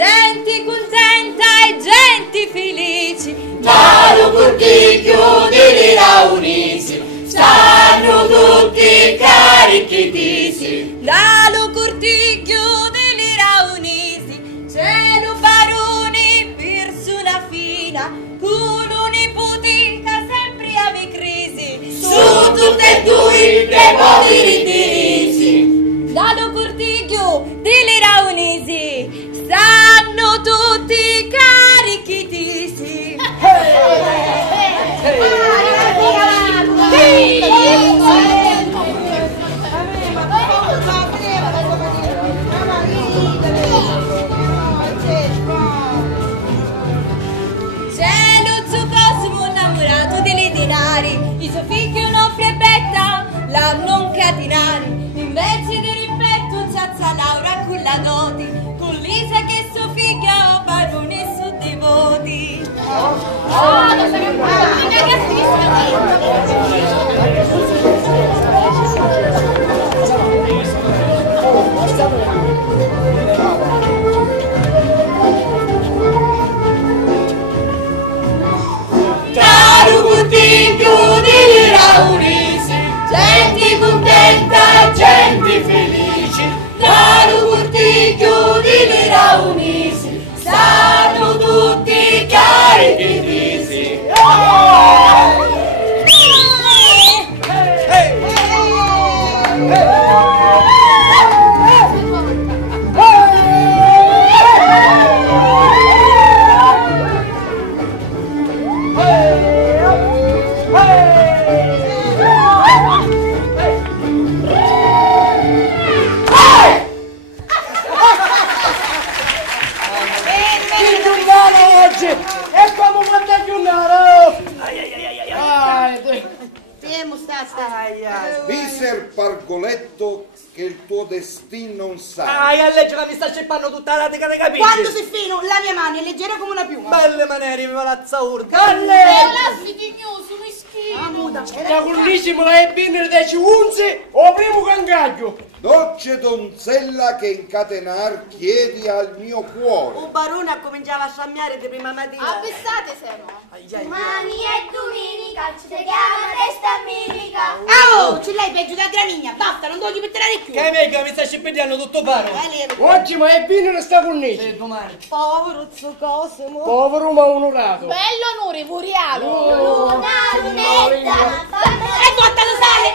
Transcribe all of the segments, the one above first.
Gente contenta e genti felici, Dalu curticchio di raunisi, stanno tutti carichi disi. Dalu cortiglio delle raunisi, cielo baroni per una fina, culo nipotica sempre ave crisi, Su tutte e due le poveri disi. Dalu cortiglio delle raunisi, stanno tutti carichi tisi. Cielo su Cosimo innamorato delle denari, i suoi figli Onofre e Betta l'hanno catenari, invece di rispetto c'ha Laura con la doti, con Lisa che suo figlio barone su devoti. Dalu curticchio di raunisi, gente contenta e gente felici. Dalu curticchio di raunisi, stanno tutti carichi disi. E come quando aggiornare? Fermo sta. Miser Pargoletto che il tuo destino non sa. A leggere mi sta sceppando tutta la tega dei capelli. Quando si fino, la mia mano è leggera come una piuma. Belle maniere, mi va la zaurda. Lasci di mio, sono schifo. Da cullissimo la e binner dei ciunzi o primo cangaggio. Dolce donzella che incatenar chiedi al mio cuore. Un barone cominciava a sciammiare di prima mattina. Avvessate se no. Domani è domenica, ci chiama testa minica. Oh, ce l'hai peggio da granigna, basta, non devo pettinare più. Che mega mi sta sceppando tutto paro. Lieve. Oggi ma è binner sta con noi. Domani. Povero zio Cosimo. Povero ma onorato. Bello onore, Vurialo. Luna, lunetta, E porta lo sale.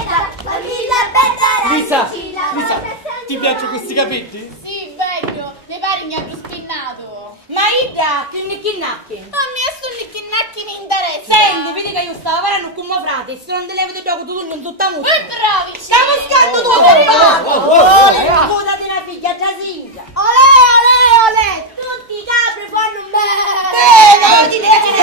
famiglia bella Lisa, Lisa, Lisa, ti piacciono questi capelli? Sì, vecchio, ne pare mi ha più spinnato. Ma Ida, che nicchi. A me sto nicchi mi interessa. Senti, vedi che io stavo parlando con mio frate, se non te levo di gioco tu non tutta mucca. E bravi, Stiamo scando tu, coda di una figlia Giacinta. Olè, tutti i capri fanno un Non ti devi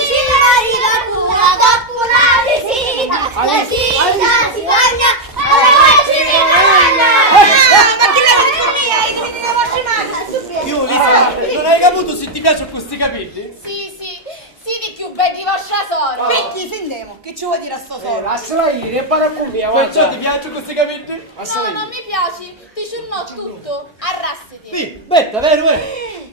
Si arriva cura dopo una visita, la cita si bagna alla civilana. Ma chi la vedi con me? Hai finito la vostra mano. Io, Lisa, non hai capito se ti piacciono questi capelli? Sì, di più belli di vostra sorella. Perché sentiamo, che ci vuoi dire a sto solo? Assalai, ne parlo con me. Perciò ti piacciono questi capelli? No, non mi piaci, ti ciurnò tutto, arrassiti. Sì, betta, vero,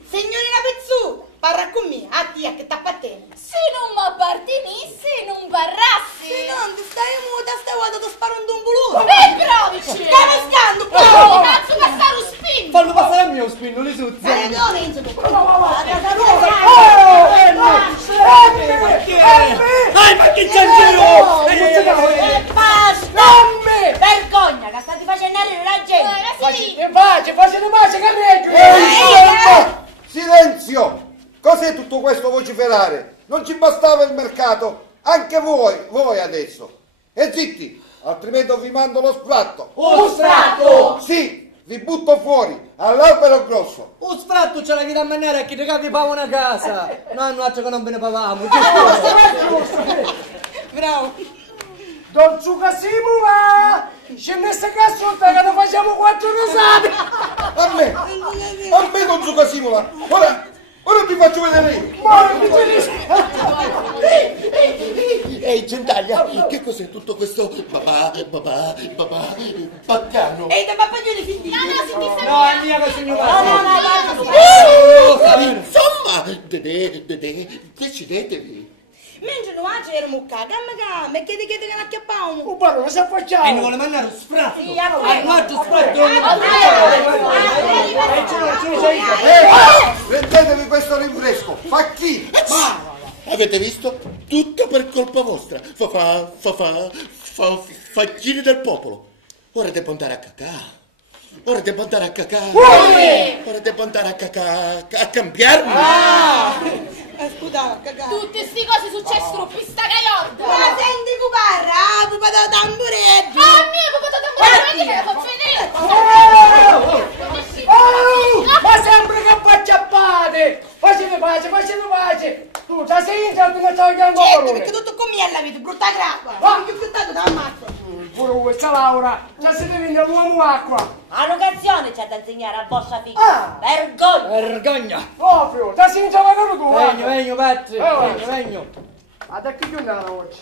Signorina Pizzuta, parla con me, a te che tappa a te. Se non m'appartenissi, non parrassi. Se non ti stai muta, stai guardando, ti sparo un dumbuluto. E provici. Stai pescando, Oh, bravo. cazzo che sta lo spin. Fallo passare al mio spin, non li suzzi. Dai, dove Enzo tu? Ma che c'è in giro? E basta! Vergogna, che state facendo arrivare la gente. Facete che Silenzio! Cos'è tutto questo vociferare? Non ci bastava il mercato? Anche voi adesso. E zitti, altrimenti vi mando lo sfratto. Un sfratto! Sì, vi butto fuori, all'albero grosso. Un sfratto ce l'hai da mangiare a chi ti capi pava una casa. No, altro che non ve ne pavamo. Bravo. Don Zuccasimula! Scendesse cazzota che ne facciamo 4 rosate! A me non Zuccasimula. Ora ti faccio vedere io. Ehi, Gentaglia, che cos'è tutto questo baccano? Ehi, da papaglioni figli. No, si disse No, è mia che sono Insomma, Dedè, decidetevi. Mentre non c'era mucca, gamma, e chiede che non acchiappavamo. Un parole, se facciamo? E non vuole mandare un sprazzo. Sì, allora. Armato sprazzo. Prendetevi questo rinfresco, facchino. Avete visto? Tutto per colpa vostra. Facchini del popolo. Ora devo andare a cacà. Ora devo andare a cacà. A cambiarmi. Scusa, cagà. Tutte sti cose successero pista caiorda. Ma senti cuparra, pupa da tamburetto. Ah, mio, come da tamburetto, che la faccio vedere. Ma sempre che facciappate! Facete pace! Tu già sei in tu non stai Certo, ancora! perché tutto con me alla vita, brutta grappa. Va. Ma più piuttosto da ammazzo. Pure questa Laura, già si deve venire l'uomo acqua! Educazione c'è da insegnare a vostra figlia. Ah. Vergogna. Vergogna. Proprio, già si inizia a lavorare tu! Vengo, Petri. Vengo. Ma da che giornata oggi?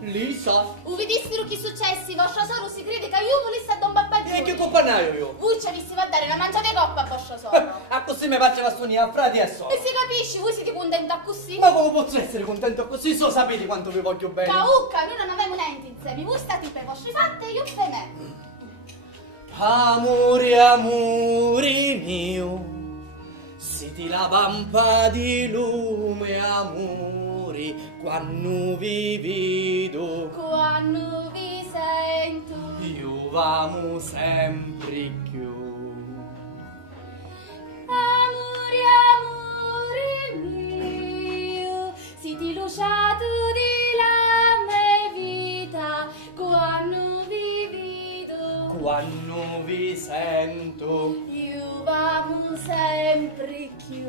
Lisa. Uvi dissero che successi, vostra soro si crede che io volessi a Don Babbaggio. E che compagnaio io? Voi ci avessi a dare una mangia di coppa a vostra soro. A così mi faceva suonare a frati e a E solo. si capisce, voi siete contenti così? Ma come posso essere contento così? So sapete quanto vi voglio bene. Caucca, noi non avevamo niente insieme, voi state per i vostri fatti e io per me. Amore mio, siete la vampa di lume, amore, quando vi vedo, Quando vi sento, io vamo sempre più. amore mio, siete luciato della mia vita, quando vi vedo, Quando vi sento. io vamo sempre più.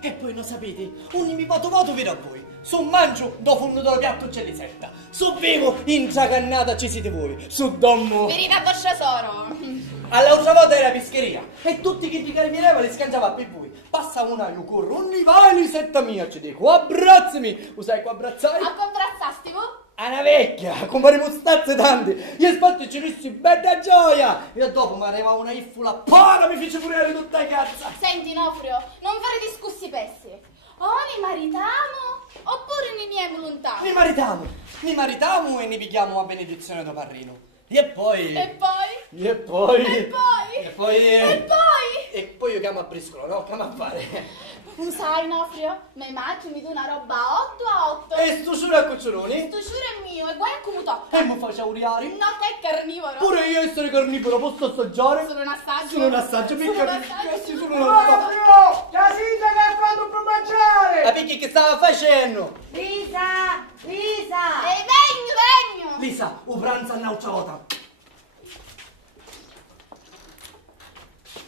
E poi lo sapete, ogni mi voto vedo a voi. Su mangio, do fondo del piatto c'è risetta. Su vivo, in tracannata ci siete voi. Su dommo. Venite a vostra soro. All'altra volta era pescheria. E tutti che ti carmineva li scanciava per voi. Passa una, io corro, ogni vai, setta mia, ci dico, abbrazzami. Usai qua abbrazzare? A combrazzasti voi? A una vecchia, compare mustazze tante. Gli spatti ci rissi, bella gioia. E dopo mi arrivava una iffula, pora mi fece pure tutta cazza. Senti Nofrio, non fare discorsi pessi. O ne maritamo oppure ne miemo lontano. Ni maritamo e ne picchiamo a benedizione da parrino. E poi... E poi? E poi... E poi? E poi... E poi? E poi io chiamo a briscolo, no? Chiamo a fare. Non sai Nofrio, ma immagini mi do una roba a 8 a 8. E sto giuro a cuccioloni? Sto giuro è mio e guarda come tocca. E mi faccia uriare? No, che è carnivoro. Pure io essere carnivoro, posso assaggiare? Solo un assaggio. Solo un assaggio, Solo mica un assaggio. sì, solo un assaggio. Proprio, già si inizia che ha fatto per mangiare! Ma perché che stava facendo? Lisa! E Eh, vengo! Lisa, un pranzo a un'altra volta.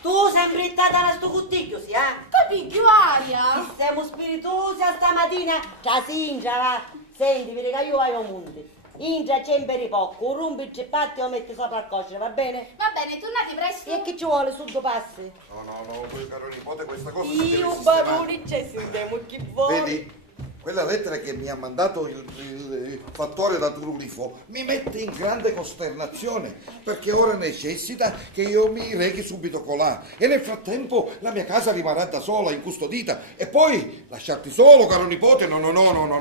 Tu sei imbrittata da sto cuttiglio, sì, Capi più aria. Siamo spiritosi a stamattina. Già si ingia, va. Senti, vedi che io vai a monte. Ingia c'è un peripocco, rompi il cippatti e lo metti sopra al cuocere, va bene? Va bene, tornate presto. E che ci vuole su due passi? No, poi caro nipote, questa cosa si deve Io sistemare. baroni c'è, sentiamo che vuole. Vedi, quella lettera che mi ha mandato il fattore da Trulifo mi mette in grande costernazione, perché ora necessita che io mi rechi subito colà e nel frattempo la mia casa rimarrà da sola, incustodita, e poi lasciarti solo, caro nipote, no. Oh no,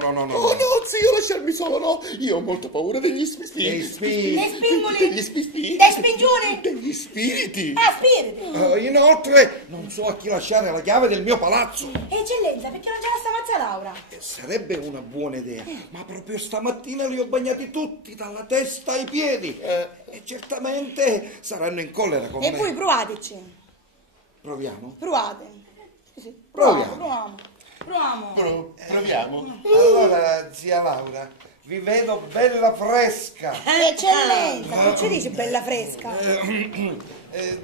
zio, lasciarmi solo, no. Io ho molta paura degli spiriti. Dei spiriti. Dei spingoli. Degli spiriti. Dei spingioni. Degli spiriti. Spiriti. Inoltre non so a chi lasciare la chiave del mio palazzo. Eccellenza, perché non c'è la stamattina Laura? Sarebbe una buona idea, ma proprio stamattina li ho bagnati tutti, dalla testa ai piedi, e certamente saranno in collera con E me. voi provateci. Proviamo? Provate. Proviamo. Proviamo. Proviamo. Allora, zia Laura, vi vedo bella fresca. Eccellenza, che ci dici bella fresca?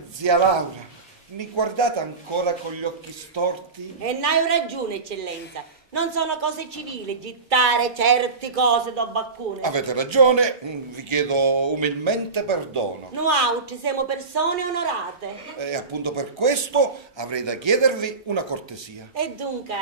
Zia Laura, mi guardate ancora con gli occhi storti? E n'hai ragione, eccellenza. Non sono cose civili gittare certe cose da baccone. Avete ragione, vi chiedo umilmente perdono. Noi siamo persone onorate. E appunto per questo avrei da chiedervi una cortesia. E dunque,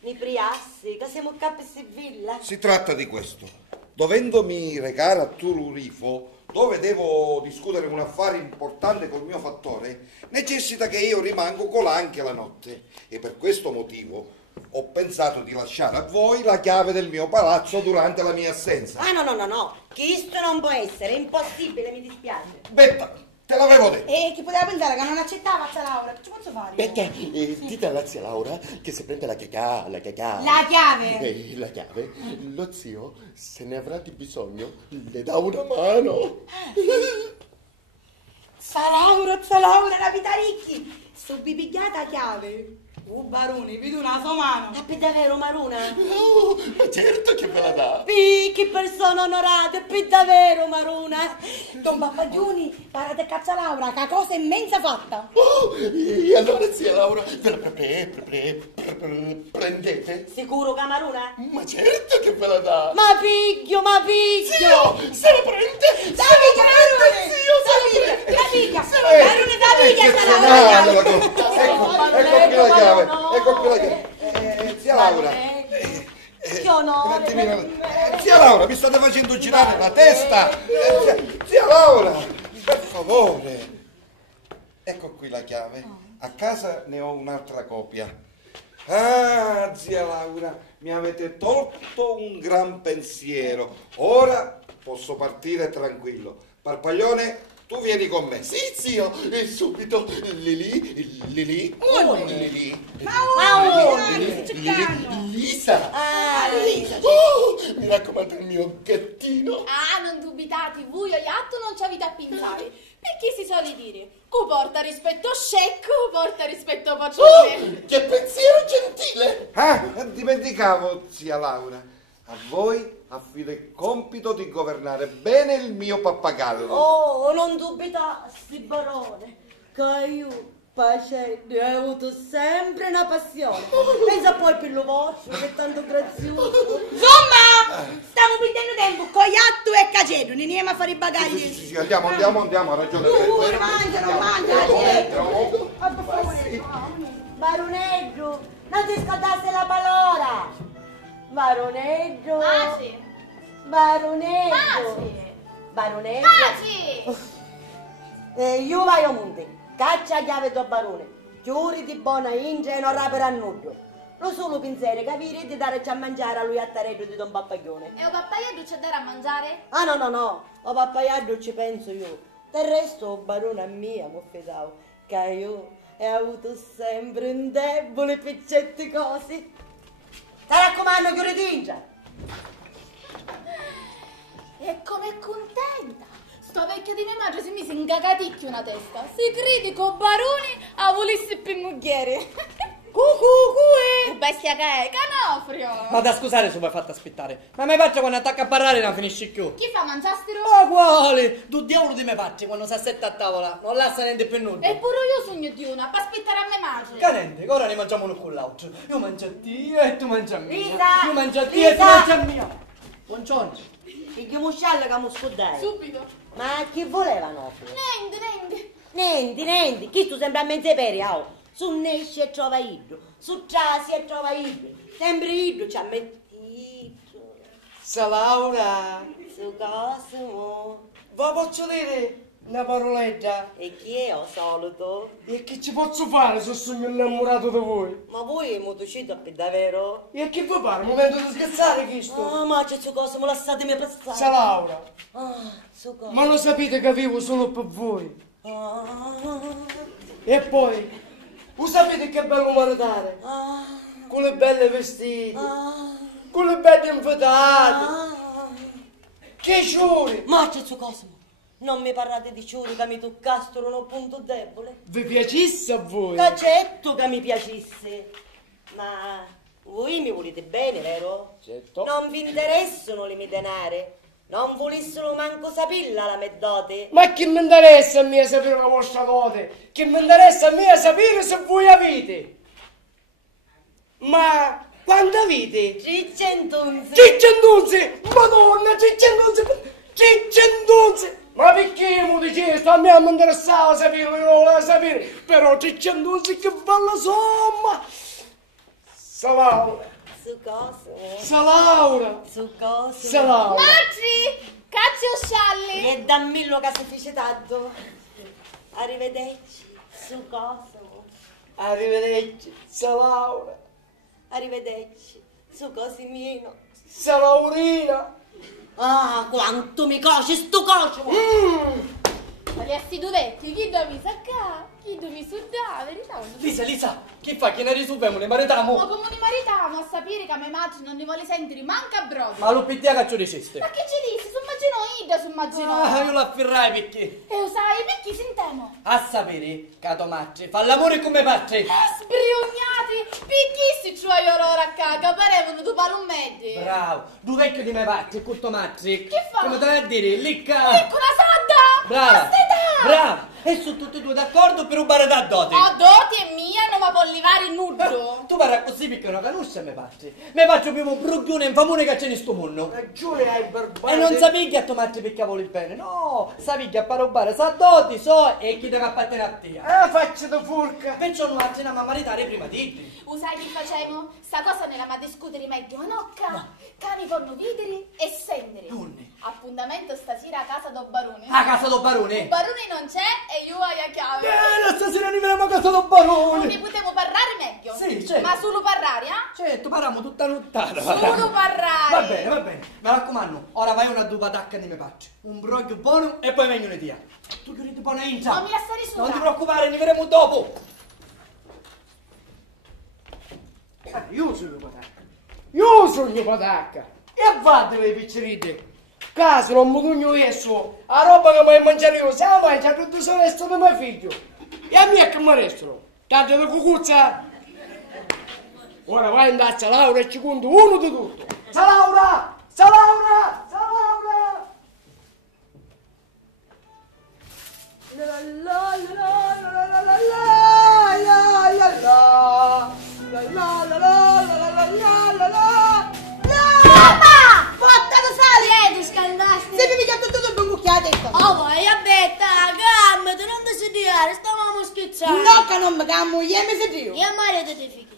mi priassi, che siamo capi Sivilla? Si tratta di questo. Dovendomi recare a Tururifo, dove devo discutere un affare importante col mio fattore, necessita che io rimango colà anche la notte. E per questo motivo ho pensato di lasciare a voi la chiave del mio palazzo durante la mia assenza. Ah, no. Questo non può essere, è impossibile, mi dispiace. Betta, te l'avevo detto. E chi poteva pensare che non accettava zia Laura? Che ci posso fare? Perché dite alla zia Laura che se prende la cacà. La chiave? La chiave, lo zio, se ne avrà di bisogno, le dà una mano. Zia Laura, la vita ricchi! Subbi pigliata chiave. Baroni, vedi una sua mano. Ma per davvero, Maruna? Oh, ma certo che ve la dà. Che persona onorata, per davvero, Maruna? Don Pappagiuni, parate cazzo Laura, che cosa immensa fatta. Oh, e allora zia Laura, ve la prendete? Sicuro che Maruna? Ma certo che ve la dà. Ma piglio! Zio, se la prende! La piglia, Maruna! Zio, se la prende! La piglia! Maruna, la piglia, zia Laura! Ecco qui la chiave. Zia Laura. Che onore! Zia Laura, mi state facendo girare la testa. Zia Laura, per favore. Ecco qui la chiave. A casa ne ho un'altra copia. Ah, zia Laura, mi avete tolto un gran pensiero. Ora posso partire tranquillo. Parpaglione, tu vieni con me. Sì, zio, e subito. Lili. Lisa. Ah, Lisa. Oh, mi raccomando il mio gattino. Ah, non dubitate, voi aiatto non ci avete a pensare. Perché si suole dire? Cu porta rispetto scecco, porta rispetto pacione. Che pensiero gentile. Ah, dimenticavo, zia Laura. A voi affido il compito di governare bene il mio pappagallo. Oh, non dubitassi, barone, che io, Pacelli, ho avuto sempre una passione. Pensa poi per lo vostro, che è tanto grazioso. Insomma, stiamo perdendo tempo, coiatto e cacello, ne andiamo a fare i bagagli. Sì, andiamo, ha ragione. Baroneggio, non ti scordasse la parola. Baroneggio. Pace! Baroneggio. Pace! Baroneggio. Pace! Io vai a monte, caccia la chiave do barone, giuri di buona inge e non rapera a nudo. Lo solo pensiero capire di dare a mangiare a lui a Tareggio di Don Pappaglione. E o pappaiato c'è da dare a mangiare? Ah no, o pappagliaggio ci penso io. Del resto, o barona mia, mi fidavo, che io ho avuto sempre un debole per certe cose. Ti raccomando, chiudi d'ingia. E com'è contenta! Sto vecchia di mia madre si mise in cagaticchio una testa. Si critico baroni a volessi più mugliere. Bestia che è, Canofrio! Ma da scusare se mi hai fatto aspettare. Ma mi faccio quando attacca a parlare non finisci più. Chi fa mangiastero? Ma quale? Tu diavolo di me facci quando si assetta a tavola. Non lascia niente per nulla. E pure io sogno di una, per aspettare a me madre. Canente, ora ne mangiamo uno con l'altro. Io mangio a te e tu mangi a me. Lisa! Io mangio a te e tu Lisa! mangi a me. Buongiorno. E che musciallo che mi scudai. Subito. Ma chi volevano? Nendi. Nendi, chi tu sembra a mezze peri, oh. Su nesce e trova idro, su trasi e trova idro, sempre idro ci ha mettito. Sa Laura, Su Cosimo. va posso dire una paroletta? E chi è o solito? E che ci posso fare se sono innamorato di voi? Ma voi mi uscito per davvero? E che vi pare? Momento di scherzare questo? Ah, ma c'è su Cosimo, lasciatemi passare. Sa Laura, Ah, su Cosimo. ma lo sapete che vivo solo per voi? Ah, E poi, lo sapete che bello maritare? ah, Con le belle vestite, ah, con le belle invitate, ah. che giuri! Ma c'è su Cosimo, non mi parlate di ciuri che mi toccassero un punto debole. Vi piacesse a voi? Cacetto che mi piacesse. Ma voi mi volete bene, vero? Certo. Non vi interessano le mie denare? Non volessero manco sapilla la mia dote? Ma che mi interessa a me sapere la vostra dote? Che mi interessa a me sapere se voi avete? Ma Quanto avete? 311. 311! Madonna, 311! Ma perché mi dice? A me mi interessava sapere, io volevo sapere. Però 311 che bella somma! Sa Laura! Su cosa? Sa Laura! Su cosa? Sa Laura! Maggi, cazzo scialli. E dammi lo che si fece tanto. Arrivederci. Su cosa? Arrivederci, Sa Laura! Arrivederci. Su Cosimino. Sa Laurina! Ah, quanto mi coci sto cocio! Ma questi due vecchi, chi dovevi saccare? Chi dovevi sudare? Verità? Lisa, che fa? Che ne risolviamo? Ne maritiamo? Ma come ne maritiamo a sapere che a me Maggi non ne vuole sentire manca brodo? Ma lo pittia che ci diceste? Ma che ci dici? Su Maggino Ida, su Maggino. Io l'afferrai perché? E lo sai, perché sentiamo? A sapere, cato Macce, fa l'amore come Macce. Sbriugnati, picchisti cioè io loro a caga, parevano tu palummetti. Bravo, due vecchio di me Macce, cutto Macce. Che fa? Come dai a dire, licca. Ecco la sadda! Brava, Basta! brava. E sono tutti e due d'accordo per rubare da dote. Oh, doti è mia, non mi può levare nudo. Tu parla così perché non conosci me Macce. Me faccio più un bruglione infamone che c'è in sto mondo. Ragione hai barbato! E non sapevi che a Tomacci perché vuole bene, no, sapevi che a parobare sa doti, so e chi deve appartenere a te. Faccia da furca! Perciò non acceniamo a maritare prima di te. Sai che facciamo? Sta cosa ne la ma discutere meglio a nocca. Cani vanno vedere e sendere. Donne. Appuntamento stasera a casa do Barone. A casa do barone. Barone non c'è e io hai a chiave. Stasera arriveremo a casa do Non barone. ne potevo parlare meglio? Sì, certo. Ma solo parlare, eh? Certo, parliamo tutta nottata. Solo parlare. Va bene, va bene. Mi raccomando, ora vai una dupa tacca di me faccio. Un broglio buono e poi vengono via. Tu che ridi buona intra. Non mi lasciare sola. Non ti preoccupare, ne vedremo dopo. Io sono patacca! Io sono patacca! E vattene le piccerite! Caso non mi tugno adesso! La roba che mi mangiare io, se la mangia tutto il resto di mio figlio! E a me che mi restano? Tanto di cucuzza! Ora vai in tazza Laura e ci conto uno di tutto! Sa Laura! Sa Laura! Sa Laura! Papà! Portalo sale! Tu scaldasti. Se mi mica tutto un cucchiaio detto! Oh, vai a betta, gammete, non ti sediare, stavamo scherzando. No che non mi cammo, io mi sedio! E a Mario te figli.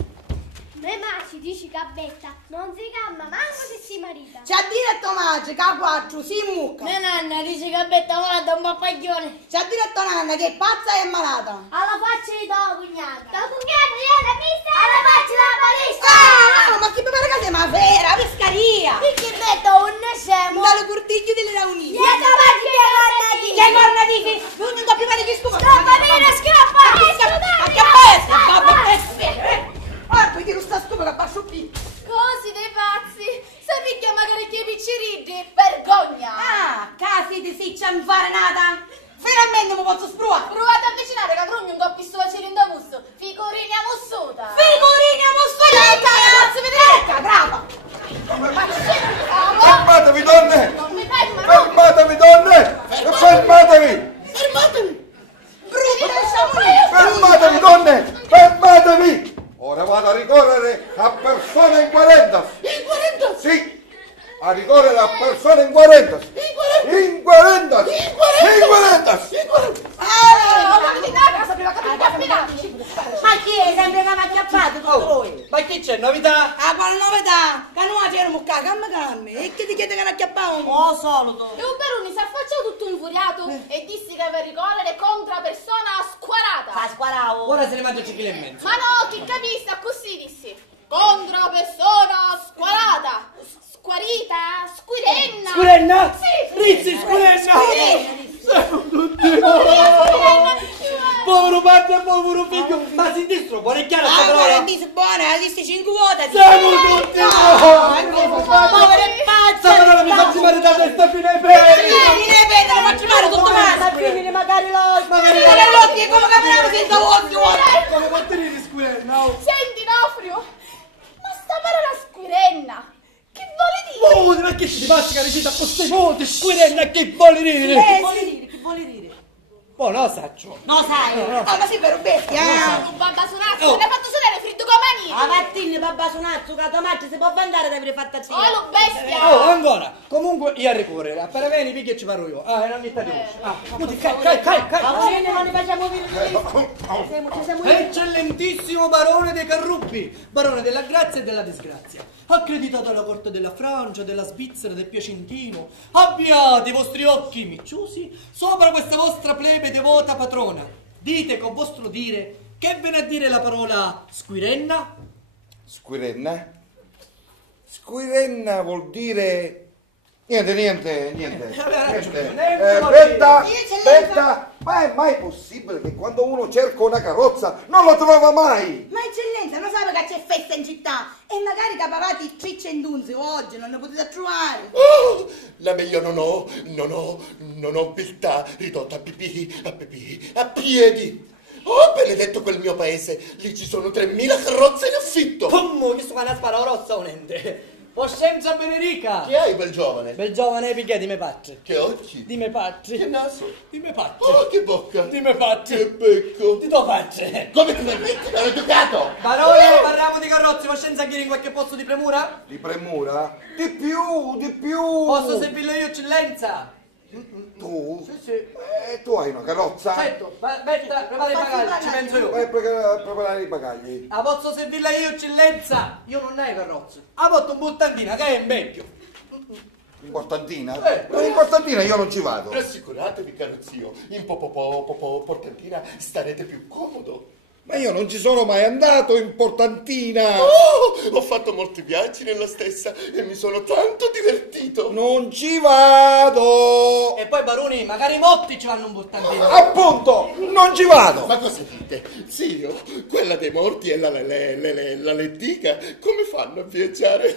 Me Maci dici che a Betta non si calma manco se si marita. C'ha a dire a Tommaso che a 4 si mucca! Mia nanna dice che a betta ora da un pappaglione. C'ha a dire a tua nonna che è pazza e malata! Alla faccia di tua cognata. Da cucchiaio io la pista alla faccia la palestra. Ah! Ma chi mi pare che sei ma vera, pescaria! Perché betta un scemo? Dalle cortiglie delle raunite! Io da faccia di cornati. Che cornatifi! Non ti do più male che scusa! Scappa Mina, scappa. Ah, poi tiro sta stupa che bacio qui! Cosi dei pazzi. Sappi che magari che picceridi. Vergogna. Ah, casi di si c'è fare nada! Finalmente mi posso spruare! Provate a avvicinare che grugno un coppisto a cilinda musso. Figurini a mussuta. Figurini a mostoletta! Cazzo, vedete? Ecca, brava! Fermatevi, donne! Non mi fai ma no. Fermatevi, donne! Fermatevi! Fermatemi! Brutta sciamolina! Fermatevi, donne! Fermatevi! Ora vado a ricorrere a persone inguarentas. Inguarentas? Sì, a ricorrere a persone inguarentas. Inguarentas! Inguarentas! Ma chi è? Sempre che mi ha chiappato tutto lui! Ma chi c'è, novità? Ah, quale novità? Che non c'era un cammi! E chi ti chiede che ne acchiappavo? Oh, solito! E un Baroni si affacciò tutto infuriato e dissi che aveva ricorrere contro persona squarata. Squaravo! Ora se ne mangia chili e mezzo. Ma no, che capissi, a così dissi. Contro persona squarata. Squarita, squirenna. Scurenna? Sì. Rizzi, scurenna! Squirenna. Povero padre e povero figlio. Ma si distro, buone chiara sta Ah, parola. guarda, dice buona, dice 5 volte! Siamo tutti Povere pazze! sta parola mi faccio maritare e sta fine ai peli. Mi ripete, lo faccio male tutto male! Figli magari lo... Magari l'occhio è come camminavo senza occhio! Come poteri scurenna? Senti, Nofrio. Ma sta parola squirenna. Che vuole dire? Oh, ma che ti passa che recita a queste volte, scurenna, che vuole dire? Che vuole dire? Oh, no, saccio. No, sai! Ah, ma sì, per bestia! Un babba sonazzo, ne ha fatto suonare fritto manino. La mattina papà suonazzo, che tomate si può andare ad aver fatto Oh, lo bestia. Oh, ancora. Comunque io a ricorrere. Appena vieni, picchi e ci parlo io. Non mi sta di Ma bene, ma ne facciamo vedere. Ci siamo Eccellentissimo barone dei Carruppi, barone della grazia e della disgrazia, accreditato alla corte della Francia, della Svizzera, del Piacentino, abbiate i vostri occhi micciusi sopra questa vostra plebe devota patrona. Dite con vostro dire che viene a dire la parola squirenna? Squirenna? Squirenna vuol dire... Niente. Aspetta, ma è mai possibile che quando uno cerca una carrozza non la trova mai? Ma eccellenza, non sapete che c'è festa in città e magari capavate i cicci e dunzi oggi, non ne potete trovare. Oh, la meglio non ho viltà ridotta a pipì, a piedi. Oh, benedetto quel mio paese, lì ci sono 3000 carrozze in affitto. Come, che sto una spara rossa o niente? Poscenza Benerica! Chi hai quel giovane? Bel giovane picchia di me pacce. Che occhi? Di me pacce. Che naso? Di me pacce. Oh, che bocca! Di me pacce. Che becco! Di tuo pacce. Come ti permetti? L'ho educato! Barone, parliamo di carrozze, Poscenza chiedi in qualche posto di premura? Di premura? Di più! Posso servirlo io, eccellenza? Tu? Sì. Tu hai una carrozza? Certo, aspetta, prepara i bagagli, ci penso io. Vai a preparare i bagagli. Ah, posso servirla io, eccellenza? Io non hai carrozze. Ha fatto un bultantina, che è in vecchio. Importantina? In importantina io non ci vado. Rassicuratevi, caro zio, in portantina starete più comodo. Ma io non ci sono mai andato in portantina. Oh, ho fatto molti viaggi nella stessa e mi sono tanto divertito. Non ci vado. E poi, baroni, magari i motti ci vanno un bultantino. Appunto, non ci vado. Ma cosa dite? Zio, quella dei morti e la lettica, come fanno a viaggiare?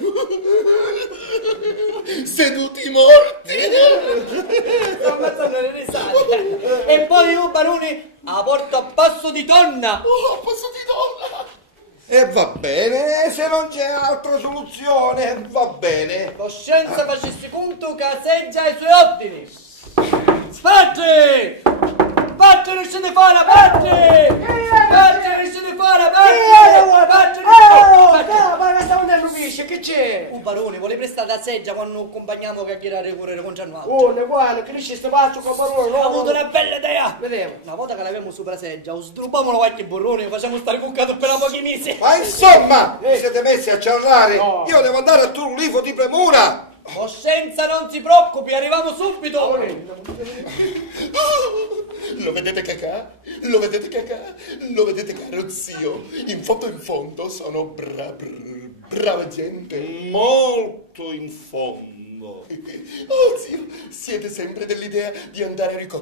Seduti morti. Sto ammazzando le risate. E poi io, baroni, a porta a passo di donna. Oh, posso di donna. E va bene, se non c'è altra soluzione, va bene. Coscienza facessi conto che seggia ai suoi ordini. Spatti! Spatti, riuscite fuori, spatti! Spatti, riuscite fuori, spatti! Ma che stiamo andando visce, che c'è? Un barone, vuole prestare la seggia quando accompagniamo che a ricorrere con Giannuato? Oh, ne guarda, che dice sto pazzo con barone, Ho avuto una bella idea! Vedevo. Una volta che l'avevamo sopra la seggia, o sdrupavamo qualche burrone e facciamo stare cuccato per pochi mesi. Ma insomma, vi siete messi a ciarlare. No. Io devo andare a Turlifo di premura. Coscienza, non si preoccupi, arriviamo subito! Lo vedete cacà? Lo vedete cacà? Lo vedete, caro zio? In fondo sono brava gente. Molto in fondo. Oh zio, siete sempre dell'idea di andare a ricorrere?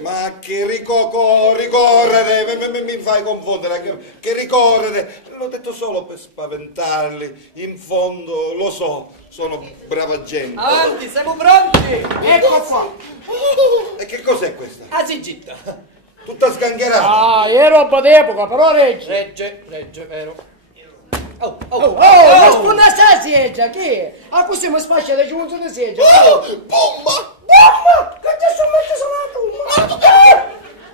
Ma che ricorrere, mi fai confondere, che ricorrere, l'ho detto solo per spaventarli, in fondo lo so, sono brava gente. Avanti, siamo pronti! Ecco qua. E che cos'è questa? A Sigitta! Tutta sgangherata. Ah, è roba d'epoca, però regge. Regge, vero? Oh, ma spunta sta seggia, che? A così mi spaccia da giunto di seggia. Bomba! Che ti sono messo sulla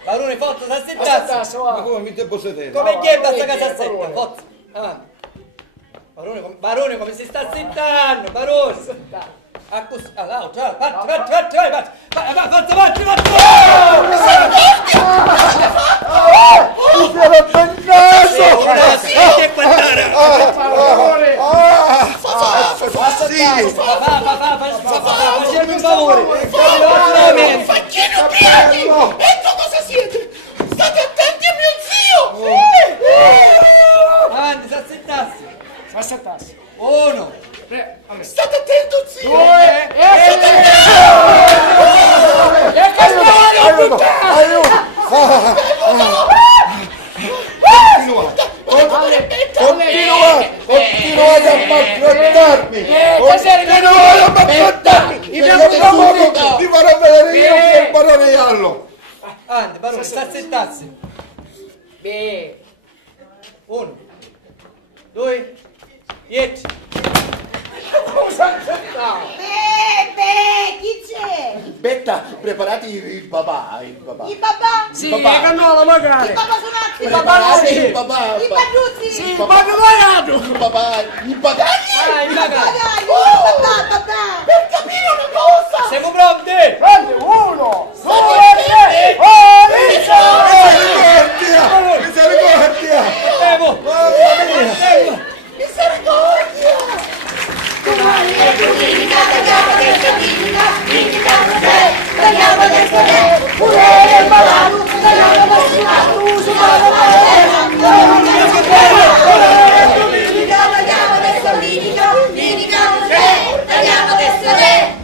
Barone, forza, tumba? s'assettassi! Ma come mi devo sedere? Come No, ghebba sta vedi, casa assetta, barone. forza! Avanti! Barone, come si sta assettando, barone! Ah, così, all'altro, vai! Forza, avanti! Che guardare! Facciamo un favore! Facchino ubriachi! Ecco cosa siete! State attenti a mio zio! Avanti, s'assettassi! Aspettassi. 1, State attento, zio! Continuate a maltrattarmi! Continuate a maltrattarmi! Vi farò vedere io che è il barone Iallo! Avanti, barone, s'assettassi! 1, 2, 10! Chi c'è? Betta Aspetta, preparati il babà. I babà? Sì, Papà. le cannola magari. I babà sonati? Preparati il sì. babà. I pagliuzzi? Sì, Papà. ma che guardato? Il babà. I bagagli. Il bagagli. Babà! Per capire una cosa. Siamo pronti? Prendi, 1, 2, 3, Misericordia! Andiamo! Mamma mia! Misericordia. Domani è domenica, tagliamo adesso domenica, tagliamo adesso pure il malato, tagliamo adesso su domenica, tagliamo adesso domenica, tagliamo adesso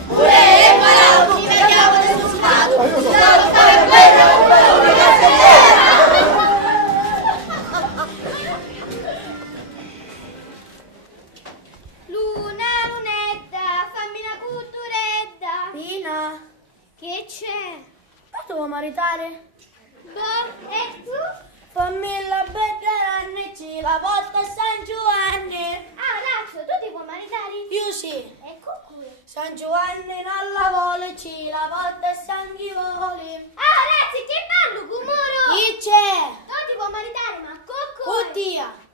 pure il malato, tagliamo adesso su Luna, lunetta, fammi una culturedda. Pina, Che c'è? ma tu vuoi maritare? Boh, e tu? Fammi la bella annici, la volta San Giovanni. Ah, Razzo, tu ti vuoi maritare? Io sì. Ecco qui. San Giovanni non la voleci, la volta San Giovanni. Ah, Razzo, che bello, Gumoro! Chi c'è? Tu ti vuoi maritare, ma cocco? Oddio.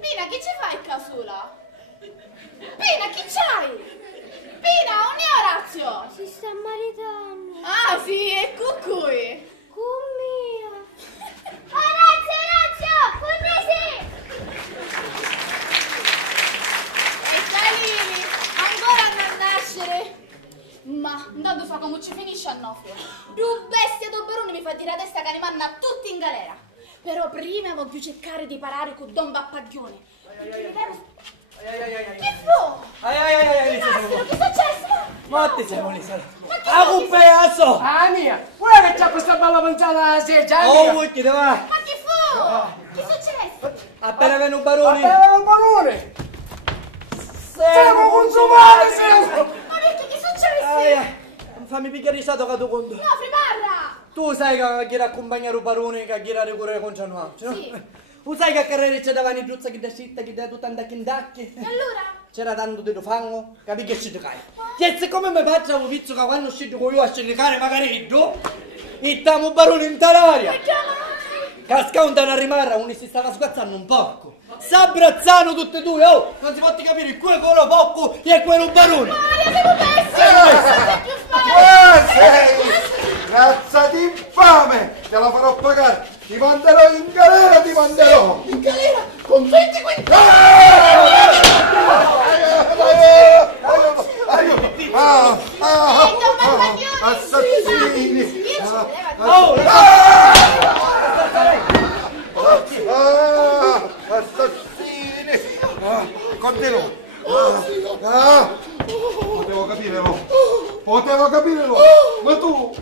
Pina, che ci fai qua sola? Pina, chi c'hai? Pina, non è Orazio! Si sta maritando. Ah, sì, ecco qui! Con mio. Razzo, pugnesi! E Calini, ancora a nascere! Ma, intanto so come ci finisce a Nofio. Due bestie do barone mi fa dire a testa che ne manna tutti in galera. Però prima voglio cercare di parare con Don Bappaglione. Che fu? Lisa, Che è successo? ma ti siamo Lisa. A un pedazo! Ah mia, guarda che c'ha questa bella pensata seggia. Oh, vuoi che va? Ma che fu? Che è successo? Appena venuto baroni. Appena un barone. Siamo consumati, siamo. Ma perché che è successo? Fammi picchiare il stato che tu conto. No, fribarra! Tu sai che chi accompagna il barone che chi la ricorre con Gianluca, no? Sì. Tu sai che a carriera c'è davanti giuzza che da città, che da tutta andacchi. E allora? C'era tanto di fango, capi che ci cai. Che siccome mi faccio un vizio che quando scendo con io a scenicare magari tu, e stiamo barone in talaria. Casca un da rimarra, uno si stava sguazzando un porco. S'abbrazzano tutti e due, oh! Non si può capire, quello porco e quello barone. Sei! Razza di infame! Te la farò pagare! Ti manderò in galera, ti manderò! In galera con 20 quintali. Assassini! Assassini! Continua! Potevo capire no! Ma tu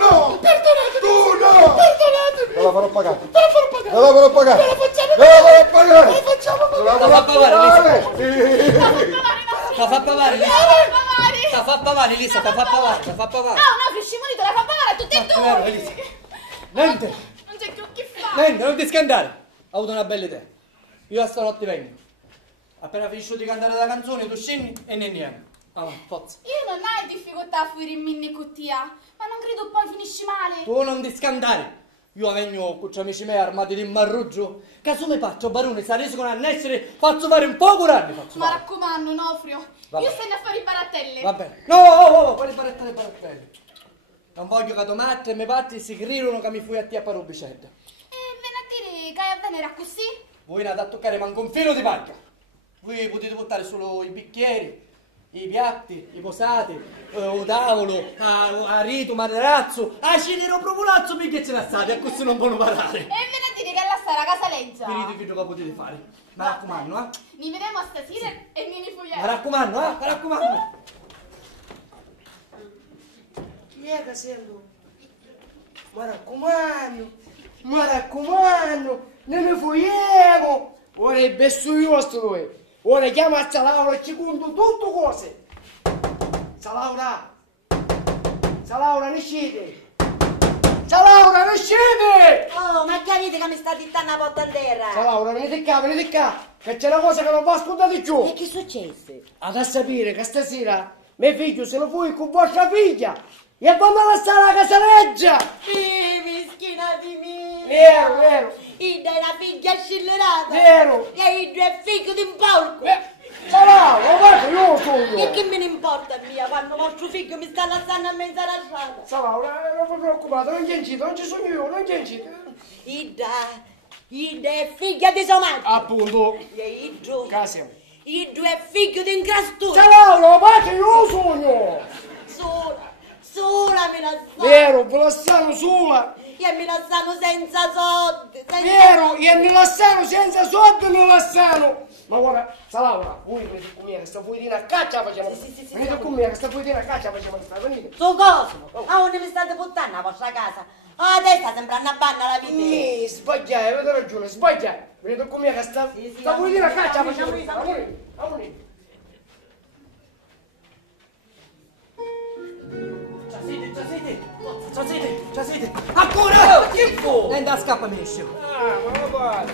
no! Perdonatemi. Tu no! Perdonatemi. Te la farò pagare! Te la farò pagare. Te la farò pagare! Te la facciamo Te la farò pagare! Te la facciamo Te la pagare. farò pagare! La fa pavare, Lisa. Pavari! La fa pavare, Lisa, la fa pavare, la fa pavare. Ah, no, Friscimonito la fa pagare a tutti e vero, due! Elisa. Niente, Non c'è più chi fa! niente, non ti scandare. Ho avuto una bella idea. Io a stanotte vengo. Appena finisco di cantare la canzone, tu scendi e ne andiamo. Ah, forza. Io non hai difficoltà a fuori in minne cottia, ma non credo poi finisci male. Tu non ti scandare. Io vengo con gli amici miei armati di marruggio. Caso mi faccio, barone, se riescono a essere, faccio fare un po' curarmi. Ma raccomando, Nofrio, Va io bene. sto a fare i barattelle. Va bene. No, quali barattelle. Non voglio che domani e mi patti si gridano che mi fui a te a parubicetta. E ven a dire che hai a venire così? Voi andate a toccare manco un filo di pacca. Voi potete portare solo i bicchieri, i piatti, i posati, un tavolo, a rito, materazzo, a cenere propolazzo perché ce la state, a questo non possono parlare. E ven a dire che alla sta la casa leggia. Finite che cosa potete fare. Mi raccomando, eh? Ni vedremo stasera e mi Mi fugliamo. raccomando, mi raccomando. Chi è che sento? Mi raccomando, ne mi fuiamo. Ora è besso io sto dove. Ora chiama a Laura e ci conto tutto cose. Laura, ne scende. Laura, ne scende. Oh, ma che sta dittando a porta intera. Ciao Laura, venite qua, che c'è una cosa che non va ascoltare più. E che è successo? Ad a sapere che stasera mio figlio se lo fu con vostra figlia e quando la sta la casaleggia. Mischina di me. Vero. Ida è una figlia scellerata. Vero. E Ida è figlio di un porco. Ciao Laura, guarda, io sono. E che me ne importa mia quando vostro figlio mi sta lasciando a mezza lasciata? Ciao Laura, non vi preoccupate, non c'è incito, non ci sono io, non c'è incito. Ida è figlia di Somaggio. Appunto. E Ido. Casiamo. Ido è figlio di Incrastore. Ciao Laura, guarda, io sono. Sola me la sa. Vero, ve la stanno sola. E me la sanno senza soldi. Vero, e me la stanno senza soldi, me la stanno. Ma guarda, Laura, voi venite con me che sta fuoritina a caccia facciamo. Sì, venite con me che sta fuoritina a caccia facciamo, venite. Tu Cosimo, a dove mi state buttando la vostra casa? Adesso sembra una banna la vita. Sbagliai, avete ragione, sbagliai. Venite con me che sta fuoritina a caccia facciamo. Venite. Già siete. Ancora! Che fu? Da scappa mi esce. Ma guarda.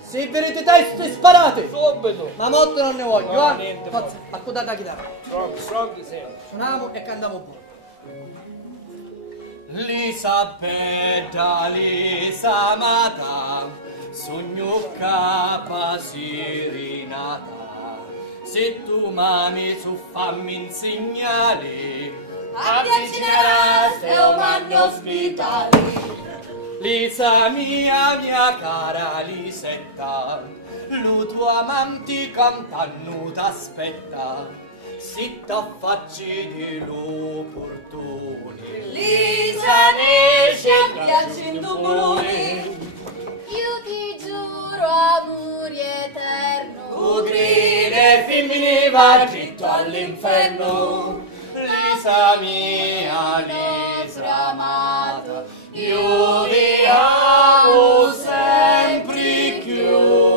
Se vedete teste sparate. Subito. Ma motto non ne voglio, No, niente, Forza, accodate la chitarra. Strong sempre. Suoniamo e cantiamo buono. Lisabetta, Lisamata, sogno capa sirinata. Se tu mami su fammi insegnare. Avvicinerà o manno ospitali. Lisa mia cara Lisetta, lo tuo amanti cantano t'aspetta, si t'affacci di l'opportune. Lisa nesce a piacendo volone. Io ti giuro amore eterno. Ugrine femmine va dritto all'inferno. Lisa mia, Lisa amata, io vi amo sempre più.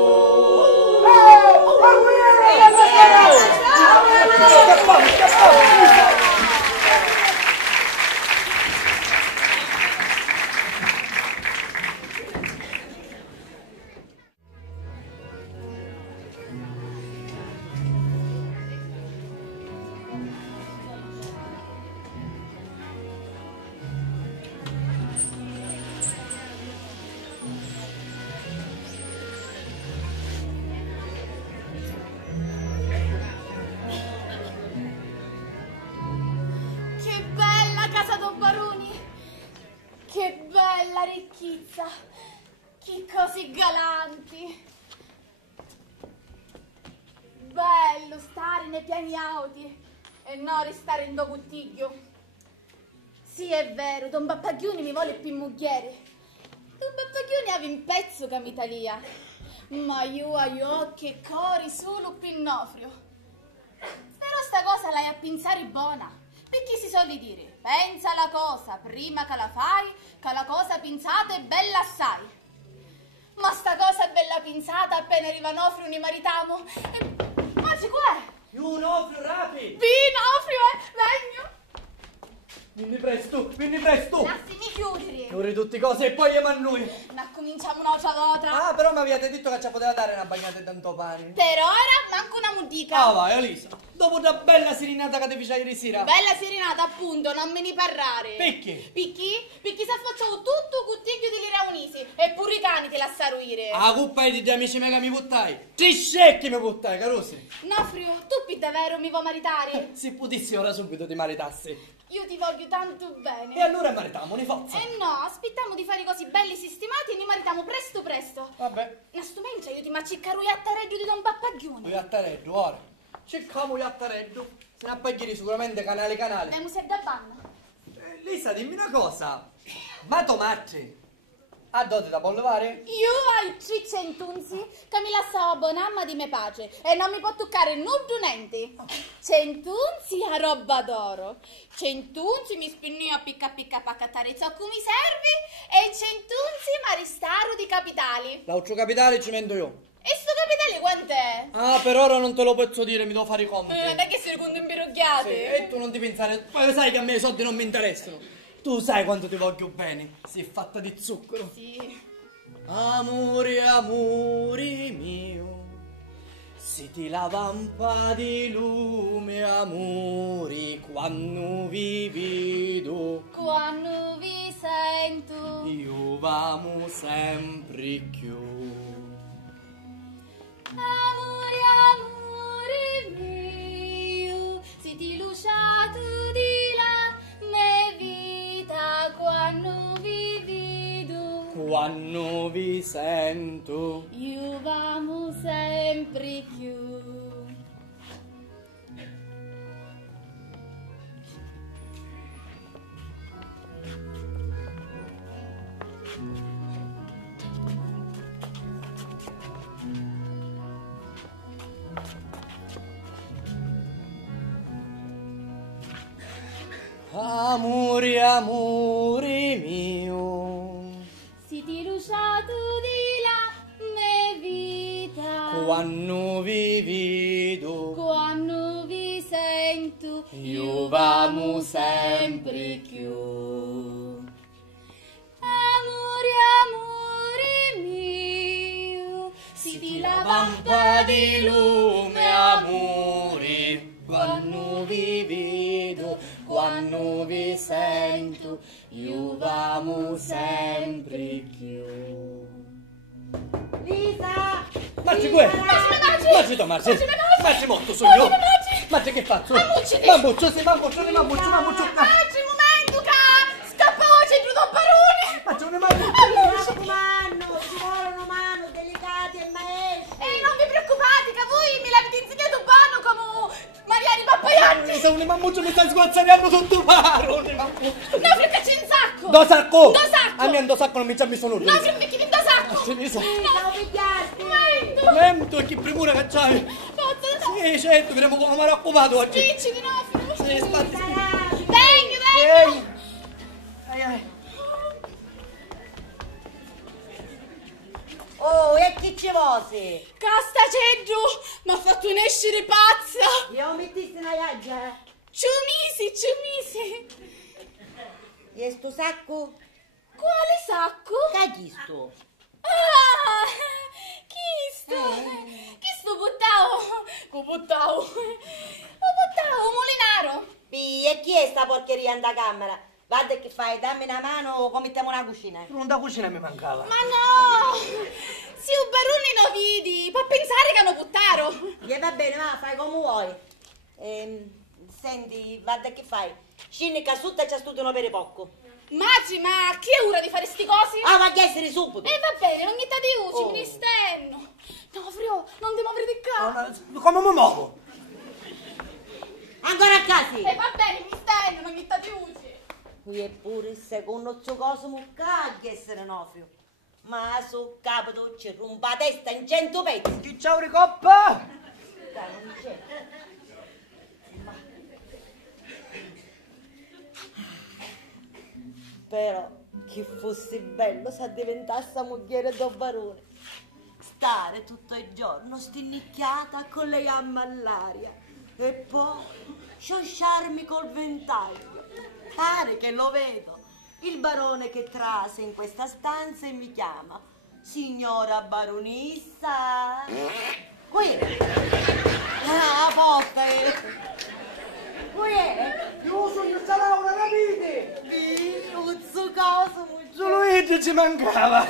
Che bella ricchezza! Che cose galanti! Bello stare nei piani auti e non restare in docuttiglio. Sì, è vero, Don Pappaglioni mi vuole più mugliere. Don Pappaglioni aveva un pezzo che mi talia. Ma io ho occhi e cori solo Pinnofrio. Però sta cosa l'hai a pensare buona. Perché si soldi dire, pensa alla cosa prima che la fai, che la cosa pensata è bella assai. Ma sta cosa è bella pensata appena arriva Nofrio ne maritiamo. Ma c'è qua? Io Nofrio rapi! Nofrio, vengo! Vieni presto! Lasciami chiudere! Chiudi tutte cose e poi a noi! Ma cominciamo un'altra volta! Ah, però mi avete detto che ci poteva dare una bagnata di tanto pane! Per ora manco una mudica! Ah vai, Elisa! Dopo una bella serenata che ti fece ieri sera! Bella serenata, appunto, non me ne parlare! Perché? Perché si affacciavo tutto cuttiglio delle Raunisi e pure i cani te la saruire! Ah, cuppa di amici miei che mi buttai! Tre scecchi mi buttai, carosi! Nofrio, tu per davvero mi vuoi maritare? Se potessi ora subito ti maritassi! Io ti voglio tanto bene. E allora maritiamo, ne forza. No, aspettiamo di fare cose belli sistemati e ne maritiamo presto. Vabbè. Ma sto mentre io ti maccicaro l'attareggio di Don Pappaglione. L'attareggio, ora. Cerchiamo l'attareggio. Se ne appaghieri sicuramente canale. Abbiamo se da banna. Lisa, dimmi una cosa. Ma tomate, ha dote da bollevare? Io ho i 300 che mi lasciavo bonamma di me pace e non mi può toccare niente. 100 a roba d'oro. 100 mi spinni a picca paccattare ciò che mi serve e 100 ma ristaro di capitali. L'altro capitale ci mento io. E sto capitale quant'è? Ah, per ora non te lo posso dire, mi devo fare i conti. Non è che sei conto impirogliate. Sì, e tu non ti pensare, poi sai che a me i soldi non mi interessano. Tu sai quanto ti voglio bene, sei fatta di zucchero. Sì. Amore, amore mio, se ti lava un po' di lume, amore, quando vi vedo, Quando vi sento, io vamo sempre più. amore, amore mio, se ti lusciato di là, me vita quando vi vedo, Quando vi sento, io vamo sempre più. amore, amore mio, Se ti lusciato di là, me vita quando vi vedo, quando vi sento, io vamo sempre più. Amore, amore mio, se ti lava un po' Lampa di di lume, amore, quando vi vedo, quando vi sento, io vamo sempre più. Lisa! Marci qui! Marci Tomasi! Marci molto sogno! Marci che faccio? Mambuccio, sì, mambuccio. Oggi momento che scappa oggi giù da barone! Marci una Mi raccomando, ci vuole mano delicati e maestri! E non vi preoccupate che voi me l'avete insegnato buono come Mariani Pappaianti! Sono un mambuccio, mi sta sguazzando tutto barone! No, perché c'è un sacco! Do sacco! Do sacco! A me do sacco non mi c'è bisogno di No, perché mi chiedi da sacco! Sì, mi sa. Ciao, pigliarti! Momento! Lento, che premura che c'hai! Sì, certo, che mi raccomando oggi! Dici di no, Sì, spatti. vengo! Oh, e chi ci vosi? Casta Ceggio, mi ha fatto un'escere pazza! Io mettiste una iaggia? Ciumisi! E sto sacco? Quale sacco? Che chi sto? Ah, chi sto buttavo? Ho buttavo Molinaro. E chi è sta porcheria in da camera? Guarda che fai, dammi una mano o commettiamo una cucina. Non da cucina mi mancava. Ma no! Se un barone no vidi, può pensare che hanno buttato. E va bene, va, fai come vuoi. Senti, guarda che fai. Scindi casutta e c'è tutto uno per poco. Maci, ma chi è ora di fare sti cosi? Ah, ma che essere subito. E va bene, non niente di usi, Oh. mi stenno. No, Frio, non ti muovere di qua. Come mi muovo? Ancora a casa. E va bene, mi stenno, non niente di usi. Qui è pure secondo il suo coso muccaglia essere nofrio. Ma su capo tu ci rompa la testa in 100 pezzi. Chi ciao ricoppa? Dai, non c'è. Però che fosse bello se diventasse mogliere do barone. Stare tutto il giorno stinnicchiata con le gambe all'aria e poi sciosciarmi col ventaglio. Pare che lo vedo. Il barone che trase in questa stanza e mi chiama. Signora baronessa. Qui è. Ah, a porta è. Qui è. Io sono Laura, capite? Uzzo cosa, Solo Luigi ci mancava.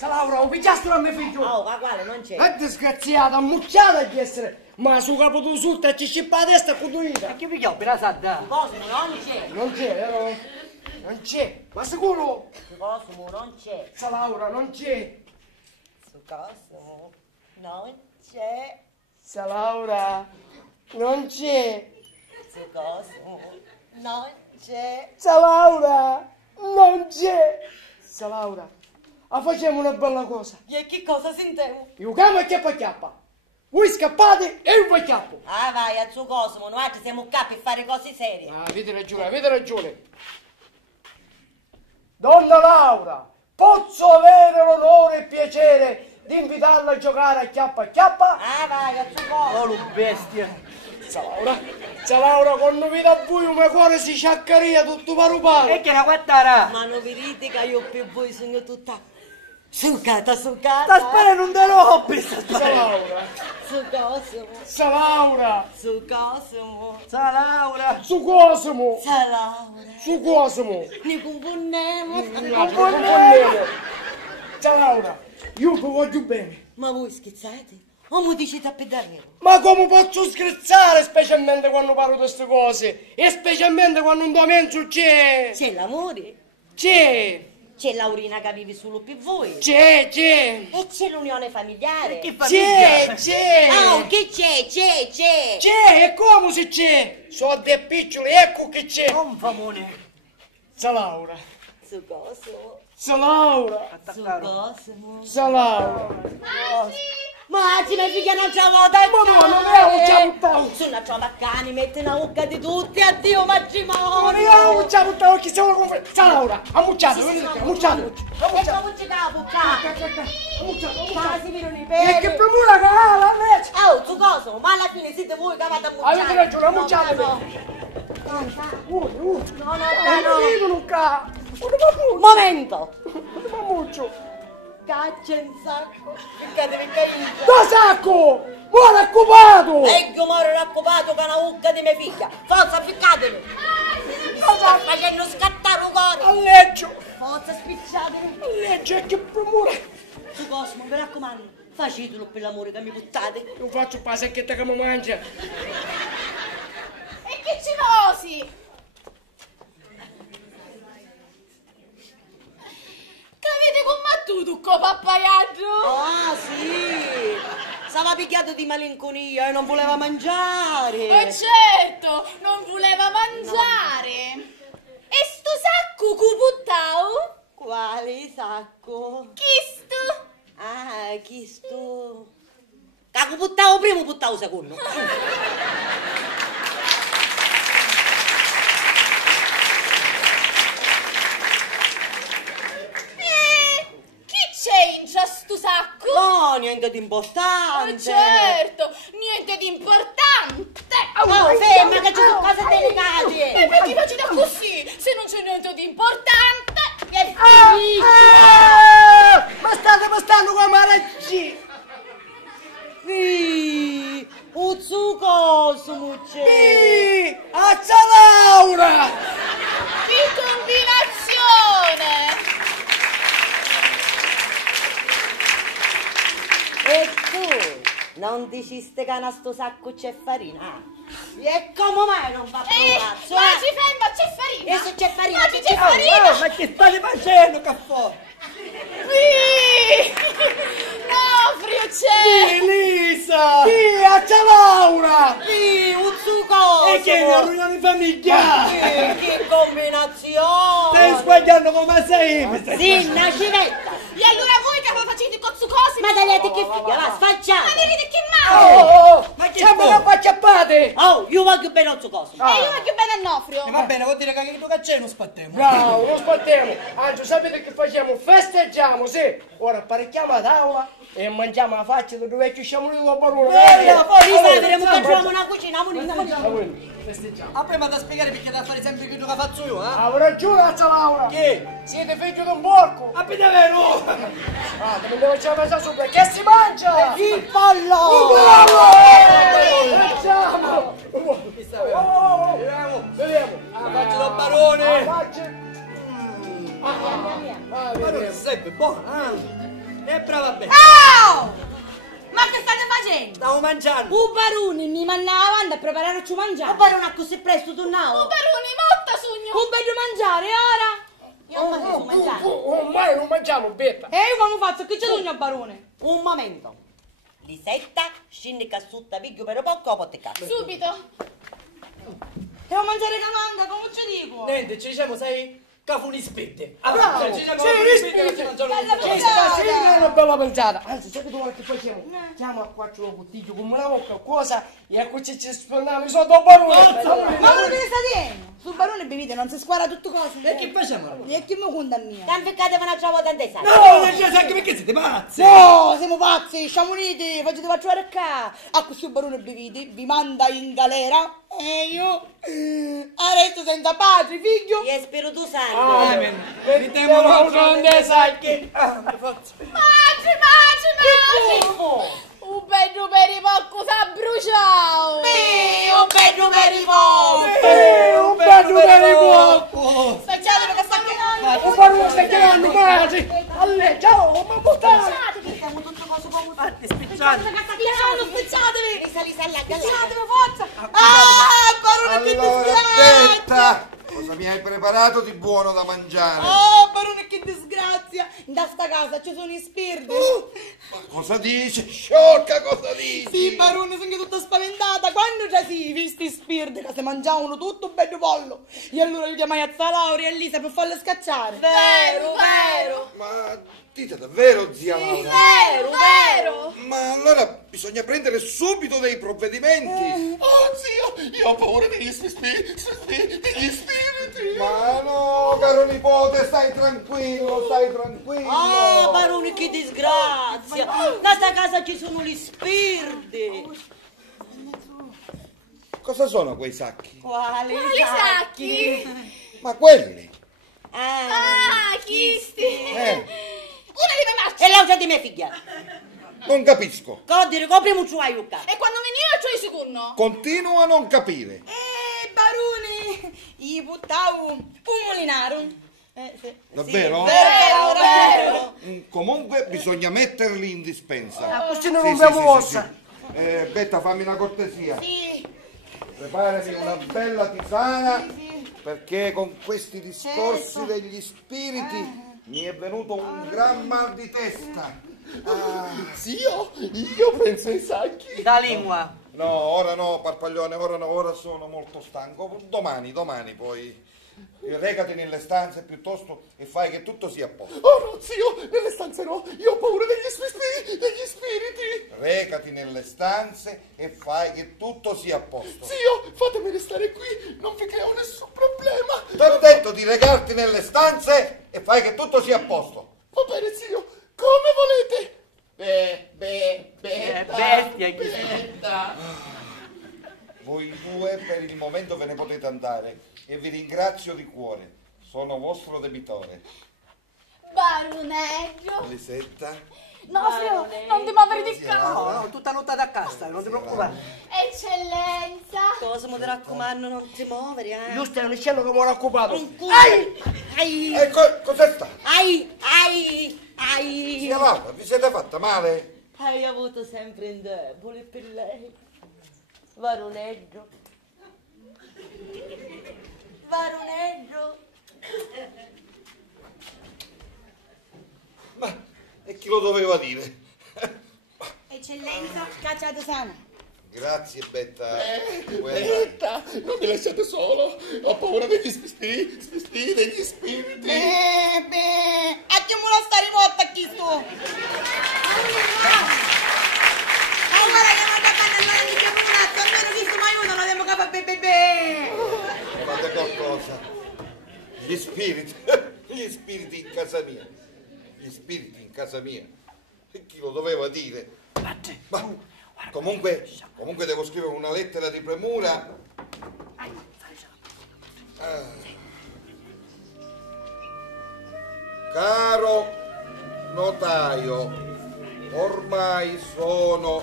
Laura, ho pigliato a mio figlio. Oh, ma quale non c'è? È disgraziata, ammucciata di essere. Ma su capo tu sotto e ci scippa la testa con un'ita. Chi pigliò per la sadda? Cosimo non c'è. Non c'è, vero? Non c'è. Ma sicuro? Cosimo non c'è. Laura, non c'è. Su Cosimo non c'è. Laura, non c'è. Su Cosimo non c'è. Laura, non c'è. Laura, facciamo una bella cosa. E che cosa sentiamo? Io chiamo e chiappa. Voi scappate e io vi chiappo. Ah vai, a su Cosimo, noi altri siamo capi a fare cose serie. Ah, avete ragione. Donna Laura, posso avere l'onore e il piacere di invitarla a giocare a chiappa? Ah vai, a su Cosimo. Oh, lu bestia. Laura, quando viene a buio il mio cuore si sciaccaria tutto parupano. E che la guattara? Ma non vi rite che io per voi sono tutta Succata. Sta sparando un derobbi, sta sparando. Su Cosimo. Sa Laura. Su Cosimo. Sa Laura. Su Cosimo. Sa Laura. Su Cosimo. Ne confondiamo. Non confondiamo. Sa Laura, io vi voglio bene. Ma voi scherzate? O mi dicete a pedalare? Ma come posso scherzare, specialmente quando parlo di queste cose? E specialmente quando in tua mente c'è... C'è l'amore? C'è... C'è Laurina che vive solo per voi? C'è... E c'è l'unione familiare? Che famiglia? C'è... Oh, che c'è? C'è, e come se c'è? Sono dei piccoli, ecco che c'è. Non famone. Sa Laura. Su Cosimo. Sa Laura. Su Cosimo. Sa Laura. Ma ci mi figlia non c'è volta e Ma non è un ciabuttao. Su una trova cani, mette una bocca di tutti, addio matrimonio. Non è un ciabuttao, chi siamo come... Sa Laura, ammucciate, vedete, ammucciate. Ecco voce la bocca. Quasi mi non i E peli. che promura che ha la legge. Oh, su Cosimo, ma alla fine siete voi che avete ammucciato. Avete ragione, ammucciate. No. Non vedono qua. Momento. Non mammuccio. Caccia in sacco. Ficcatevi capito. Da sacco! Muore occupato! Ecco muore raccopato con una bocca di mia figlia. Forza, ficcatevi. Sta facendo scattare un cuore. Alleggio! Forza, spicciatevi. Alleggio e che promura! Su Cosimo, mi raccomando, facetelo per l'amore che mi buttate. Non faccio pa' secchetta che mi mangia. E che ci vosi? Che avete combattuto con pappagallo? Ah, sì! Stava picchiato di malinconia e non voleva mangiare. Ma certo, non voleva mangiare. E sto sacco cu buttao? Quale sacco? Chi sto? Ah, chi sto? Caco buttavo primo, buttavo secondo. Chi c'è in sto sacco? No, niente di importante. Ma certo, niente di importante. Oh, ferma che ci sono cose delicate. E perché facete così? Se non c'è niente di importante, è finito. Ma state bastando con Maraggi! Sì, un su Cosimo c'è. Sì! Azza Laura! Che combinazione! E tu non diciste che a sto sacco c'è farina? E come mai non va provazzo? Ma ci ferma, c'è farina! E se c'è farina? Ma c'è farina! Ma che state facendo, caffè? Sì! No, Frio c'è! Elisa! Sì, Azza Laura! Sì, un su Cosimo. E che è una riunione di famiglia! Che combinazione! Stai sbagliando come sei! Sì, una civetta! E allora voi che facete con su cose? Ma tagliate che figlia, va, Ma sfalciate! vedete che male! Ma che siamo una pacciappate! Oh, io voglio bene un su Cosimo! E io voglio bene a Nofrio! Va bene, vuol dire che tu c'è non spattiamo. Bravo, non sbattiamo! Anzi, sapete che facciamo? Festeggiamo, sì! Ora apparecchiamo la tavola e mangiamo la faccia del vecchio sciamolino del barone! Poi vedremo che facciamo una cucina, ammonita! Festeggiamo! Ah, prima da spiegare perché da fare sempre che tu che faccio io, eh? Avevo ragione, Azza Laura! Che? Siete figlio di un porco! Ah, per davvero? Ah, come devo c'è la messa sopra? Che si mangia? Il pollo! Mangiamo! Vediamo! Ah, faccio da barone! Barone, sempre buono, eh? E brava bene! Oh! Ma che state facendo? Stavo mangiando! Un barone mi mandava avanti a prepararci mangiare. Un barone a così presto tornavo? Un barone motta sogno! Un bello mangiare, ora? Io non posso mangiare. Ormai non mangiamo, betta! E io come faccio? Che c'è sogno a barone? Un momento. Lisetta, scendi cassutta, piglio per poco, a potte cazzo. Subito! Devo mangiare camanga, come ci dico? Niente, ci diciamo, sai, cafuni spette. Bravo! Ci diciamo, Sì, cafuni rispetta! spette, non sono Bella un Sì, è una bella pensata! Anzi, sapete quello che facciamo? Chiamo a quattro cottiglio come una bocca, cosa? E a cui ci spendiamo sotto a barone! Ma voi che ne state? Sul barone bevite, non si squadra tutte cose. E che facciamo? E che mi conta mia? Ti impiccate una ciao tante sai. No, non c'è anche perché siete pazzi! No, siamo pazzi, sciamoniti, facete facciare qua. A questo barone bevite, vi manda in galera E io adesso senza padre, figlio E Spirito Santo. Mettiamo un grande sacchi. Maci! Un bello per i pocco s'ha bruciato! un bello per i Un bello per il cuoco. Spacciate perché sta chiamando. Un bello stai chiamando, Maci. Alle, ciao, ma buttare. Siamo tutto cose poco. Spicciate. Spacciatevi. Risalite alla gallina. Spacciatevi, forza. Barone, che Allora, disgrazia. aspetta! Cosa mi hai preparato di buono da mangiare? Barone, che disgrazia. Da sta casa ci sono i spiriti. Ma cosa dici? Sciocca, cosa dici? Sì, barone, sono tutta spaventata. Quando già si visti spiriti che si mangiavano tutto bello pollo. E allora io chiamai a zia Laura e Elisa per farle scacciare. Vero! Ma dite davvero, zia Laura? Vero! Ma allora bisogna prendere subito dei provvedimenti. Oh, zio, io ho paura degli spiriti. Ma no, caro nipote, stai tranquillo. Barone, che disgrazia. Da sta casa ci sono gli spiriti. Cosa sono quei sacchi? Quali sacchi? Ma quelli? Ah, chisti! Una di me marci! E l'augia di mia figlia. Non capisco. Codire, copriamo ciò a yucca. E quando veniva c'ho i sicurno? Continuo a non capire. Barone, gli buttavo un molinaro. Sì. Davvero? Vero. Comunque bisogna metterli in dispensa. Così non abbiamo mossa. Betta, fammi una cortesia. Sì. Preparami una bella tisana, perché con questi discorsi degli spiriti mi è venuto un gran mal di testa. Zio, io penso ai sacchi. Da lingua. No, ora no, Parpaglione, ora sono molto stanco. Domani poi. Recati nelle stanze piuttosto e fai che tutto sia a posto. Oh no, zio, nelle stanze no, io ho paura degli spiriti. Recati nelle stanze e fai che tutto sia a posto. Zio, fatemi restare qui, non vi creo nessun problema. Ti ho detto di recarti nelle stanze e fai che tutto sia a posto. Va bene, zio, come volete. Bestia. Voi due per il momento ve ne potete andare e vi ringrazio di cuore. Sono vostro debitore. Baroneggio! Lisetta? No, zio, non ti muovere di casa! No, tutta nottata a casa, non ti preoccupare. Eccellenza! Cosa mi raccomando, non ti muovere, eh. Giusto, è un uccello che mi ha occupato. E cos'è stato? Ai. Zia Laura, vi siete fatta male? Hai avuto sempre un debole per lei. Varoneggio. Ma e chi lo doveva dire? Eccellenza, cacciate sana. Grazie, Betta. Betta, non mi lasciate solo, ho paura degli spiriti. A chi me la sta rimotta chi sto? Guarda che non da non è più un atto, almeno visto mi aiutano, devo capire bebè. Fate qualcosa. Gli spiriti in casa mia. E chi lo doveva dire? Ma comunque devo scrivere una lettera di premura. Caro notaio, ormai sono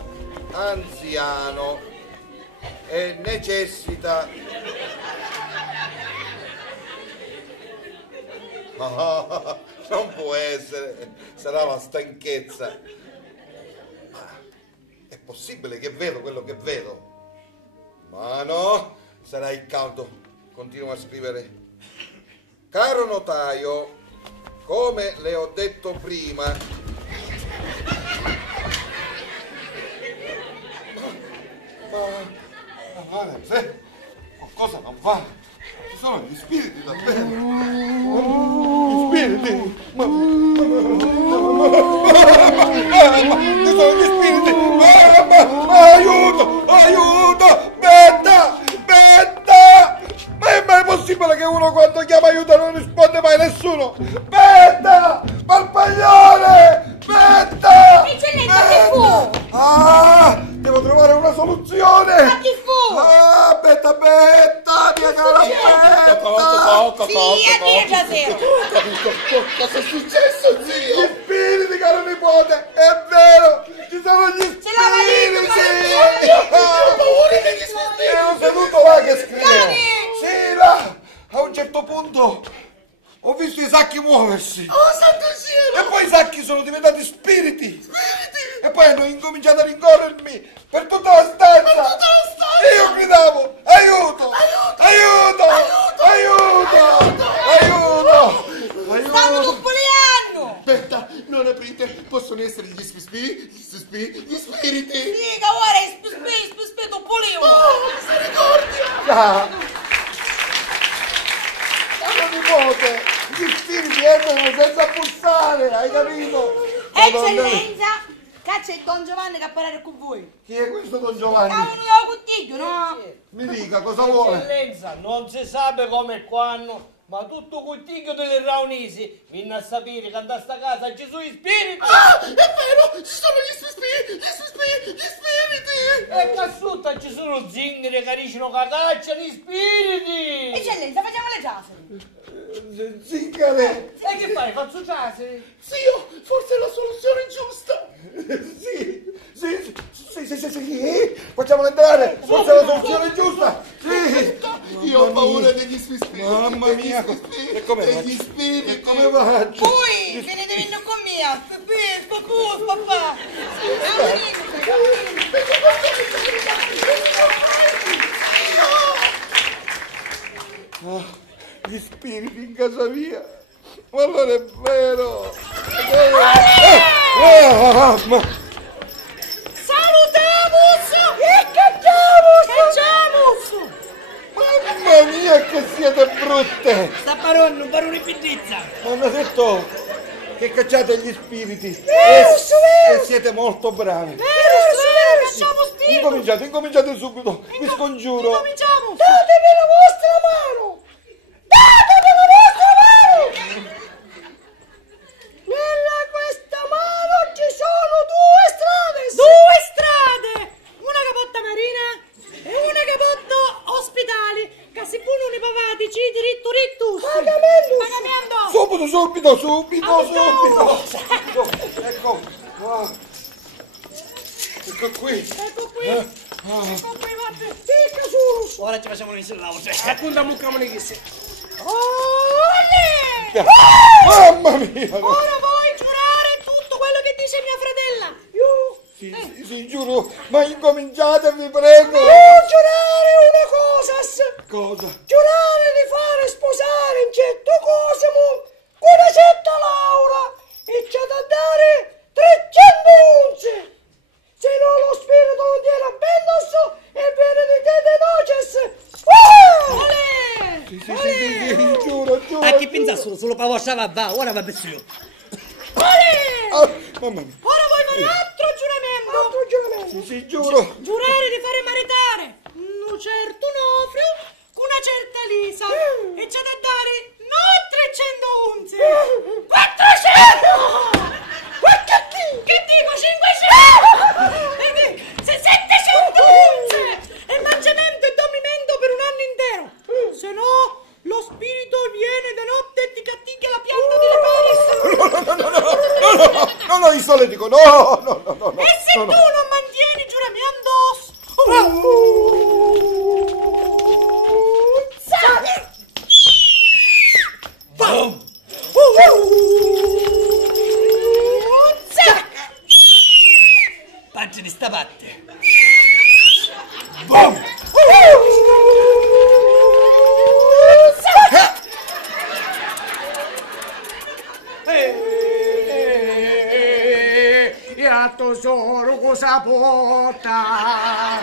anziano e necessita non può essere, sarà la stanchezza. Ma è possibile che vedo quello che vedo? Ma no, sarà il caldo. Continua a scrivere. Caro notaio, come le ho detto prima, qualcosa non va. Ci sono gli spiriti davvero. Gli spiriti. Ci sono gli spiriti. Aiuto! Betta! Ma è mai possibile che uno quando chiama aiuto non risponde mai nessuno? Betta! Parpaglione! Betta! Eccellenza, che fu? Devo trovare una soluzione! Ma chi fu? Betta! sacchi sono diventati spiriti. E poi hanno incominciato a rincorrermi per tutta la stanza. E io gridavo, aiuto, aiuto, aiuto, aiuto, Stanno aiuto. Popoliano! Aspetta, non aprite, possono essere gli spiriti. Sì, che ora è spuspi, Topolino! Ah, nipote, gli spiriti entrano senza bussare, hai capito? Madonna. Eccellenza! Caccia il Don Giovanni che appare con voi! Chi è questo Don Giovanni? Cavolo da cottiglio, no? Mi dica cosa vuole. Eccellenza, non si sa come e quando, ma tutto quel tiglio delle Raunisi viene a sapere che da sta casa ci sono gli spiriti. Ah, è vero, ci sono gli spiriti. E cassuta ci sono zingari che ricino cacaccia gli spiriti. Eccellenza, facciamo le giasere! Zingare. E che fai? Faccio case? Zio, forse è la soluzione giusta. Sì, facciamolo entrare, forse è la soluzione giusta. Sì. Io ho paura degli spiriti. Mamma mia, e come degli faccio? spiriti. E come faccio? Voi venite venendo con me, papà! Gli spiriti in casa mia. Ma non è vero. Ma Salutamus! E cacciamus! mamma mia che siete brutte. Sta barone pittizza. Mi hanno detto che cacciate gli spiriti e siete molto bravi. Vero, cacciamo spiriti! Incominciate subito, vi scongiuro. Cominciamo! Datemi la vostra mano! Nella questa mano ci sono due strade! Una che porta marina e una che porta ospitali, che si punono i pavatici diritto. Pagamento! Subito. Ecco qui. Ticca su! Ora ci facciamo iniziare la voce. Appunto, mucchiamo le chisse. Olè! Mamma mia. Ora vuoi giurare tutto quello che dice mia fratella? Sì, giuro, ma incominciate, vi prego. Giurare una cosa! Cosa? Giurare di fare sposare in certo cosimo con una certa Laura e c'è da dare 300 unze. Se no lo spirito non tiene addosso e viene di te de noces. Sì, giuro. A chi pensa solo per vostra va, ora va bene. Mamma mia. Ora vuoi fare altro giuramento? Sì, giuro. Giurare di fare maritare un certo Onofrio con una certa Lisa e c'è da dare non 300 unze 400 che dico 500 700 unze e mangiamento e dormimento per un anno intero se no lo spirito viene da notte e ti catticchia la pianta delle paris No, io solo dico no. e se tu non mantieni giuramento Paggi di sta parte. Tesoro cosa porta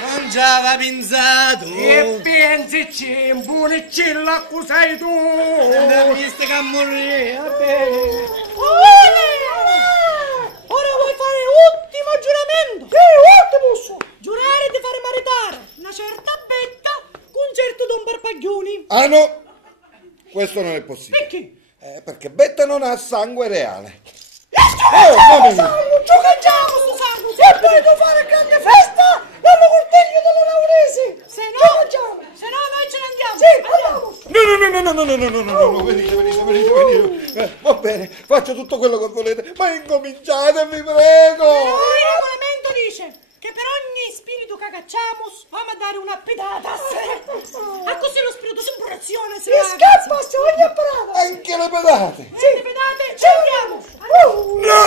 Mangiava pinzato. e pensi cimbone cilla cos'hai tu Non viste che morire. ora vuoi fare ultimo giuramento giurare di fare maritare una certa betta con un certo Don Barpaglioni Ah no, questo non è possibile. perché? Perché Betta non ha sangue reale. Mamma mia. Giochiamo sto sangue e poi tu fare grande festa nello corteglio della Lauresi se no noi ce ne andiamo No, venite. Va bene, faccio tutto quello che volete, ma incominciate, vi prego. il regolamento dice che per ogni spirito che cacciamo vamo a dare una pedata. A così lo spirito si imburazione. Si scappa, se ogni pedata. Anche le pedate. Le pedate ci andiamo. No.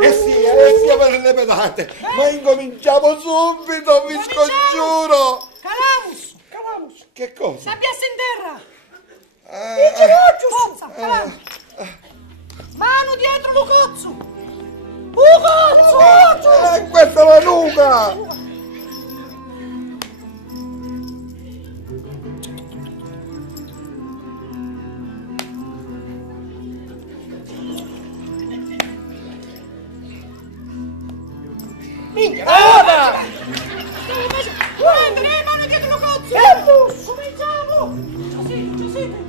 E sia per le pedate. Ma incominciamo subito, vi scongiuro. Calamus. Che cosa? Sabbiasse in terra. Il ginocchio. Forza, calamus. Mano dietro Lucozzo. Questa è la nuca. Minchia, vada! Prendere le mani dietro Lucozzo. Cominciamo. Giuseppe.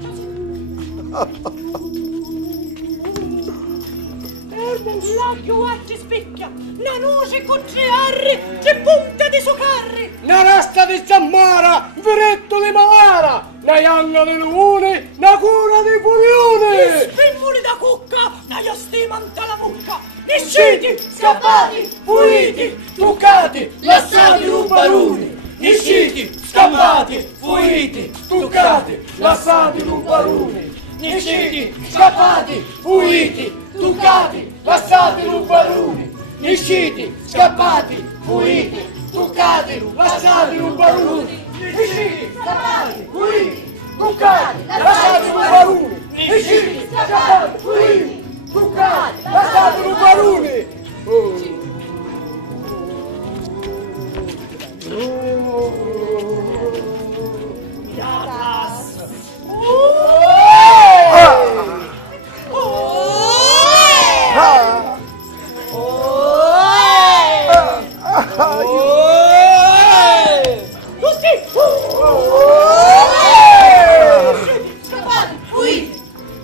L'occhio ci spicchia, la luce con tre arri, che punta di soccarri. La rasta di Zammara, veretto di Malara, la ianna di Lune, la cura di Furione. Spimmoli da cucca, la stimanta la mucca. Nisciti, scappati, puliti, tuccati, lasciati rubaruni. Nisciti, scappati, puliti, tuccati, lasciati rubaruni. Nisciti, scappati, puliti, tuccati, lasciati rubaruni. Nisciti, scappati, puliti, tuccati, lasciati rubaruni. Nisciti, scappati, puliti, tuccati, lasciati rubaruni. Nisciti, scappati, puliti, tuccati, lasciati rubaruni.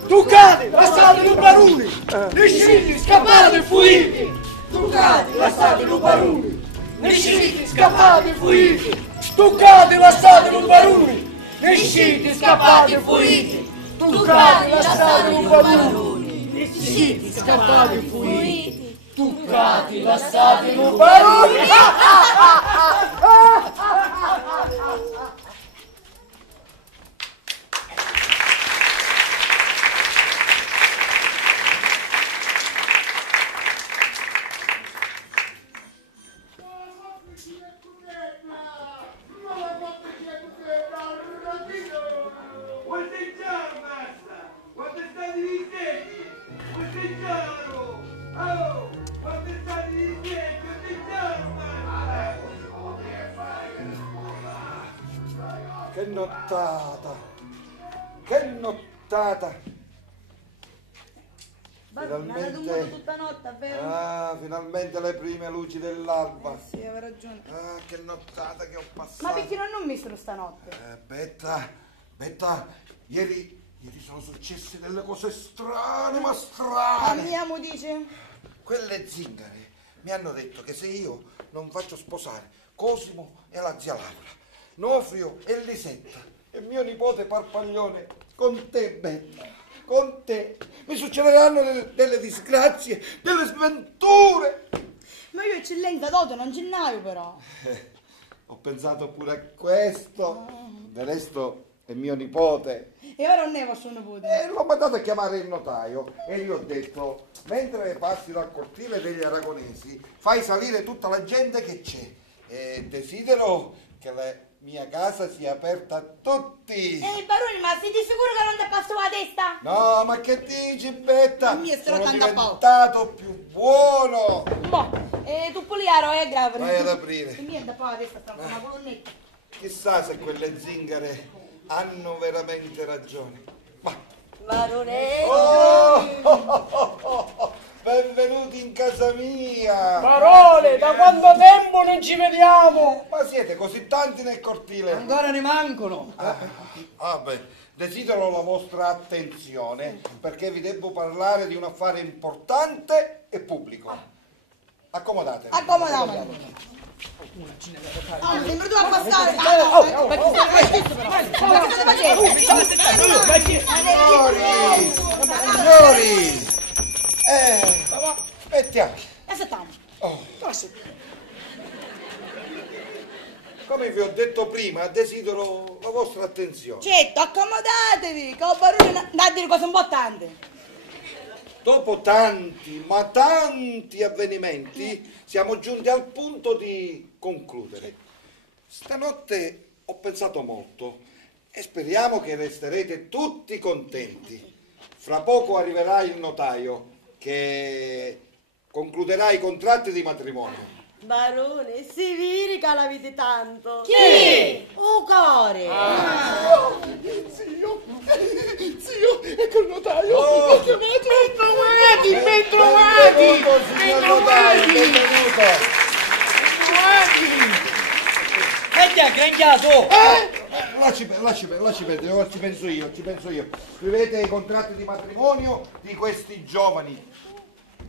Tuccati, lasciate rubaruni! Nisciti, scappate, fuiti! Tuccati, lasciate rubaruni! Nisciti, scappate, fuiti! Tuccati, lasciate rubaruni! Nisciti, scappate, fuiti! Tuccati, lasciate rubaruni! Nisciti, scappate, fuiti! Tuccati, lasciate rubaruni! Che nottata! Che nottata! Finalmente tutta notte, vero? Ah, finalmente le prime luci dell'alba. Sì, aveva ragione. Ah, che nottata che ho passato. Ma perché non mi stanotte? Betta, ieri sono successe delle cose strane, ma strane. Andiamo, dice? Quelle zingare mi hanno detto che se io non faccio sposare Cosimo e la zia Laura, Nofrio e Lisetta e mio nipote Parpaglione con te, Betta, con te, mi succederanno delle disgrazie, delle sventure. Ma io eccellenza dote, non gennaio però. Ho pensato pure a questo. Del resto è mio nipote. E ora non ne va suo nipote. L'ho mandato a chiamare il notaio e gli ho detto: mentre passi dal cortile degli Aragonesi fai salire tutta la gente che c'è e desidero che la mia casa sia aperta a tutti. Barone, ma sei di sicuro che non ti passo la testa? No, ma che dici, Betta? Mi è Sono strotando a pau. diventato più buono. Tu Poliaro è grave. Vai ad aprire. E niente, poi la testa sta con una colonnetta. Chissà se quelle zingare hanno veramente ragione. Ma Barone! benvenuti in casa mia! Barone, da quanto tempo non ci vediamo? Ma siete così tanti nel cortile? Ancora ne mancano. Desidero la vostra attenzione perché vi devo parlare di un affare importante e pubblico. Accomodatevi. Accomodatevi. Sembra tu a passare. Signori! Aspettiamo. Aspettiamo. come vi ho detto prima, desidero la vostra attenzione. Certo, accomodatevi, che ho barone da dire cose importanti. Dopo tanti, ma tanti avvenimenti, siamo giunti al punto di concludere. Stanotte ho pensato molto e speriamo che resterete tutti contenti. Fra poco arriverà il notaio che concluderà i contratti di matrimonio. Barone, si virica la vita tanto. Chi? Un core. Zio, ecco il notaio. Oh. L'ho chiamato. Benvenuto, signor notaio, benvenuto. E ti ha granchiato! Lasci perdere, ci penso io. Scrivete i contratti di matrimonio di questi giovani.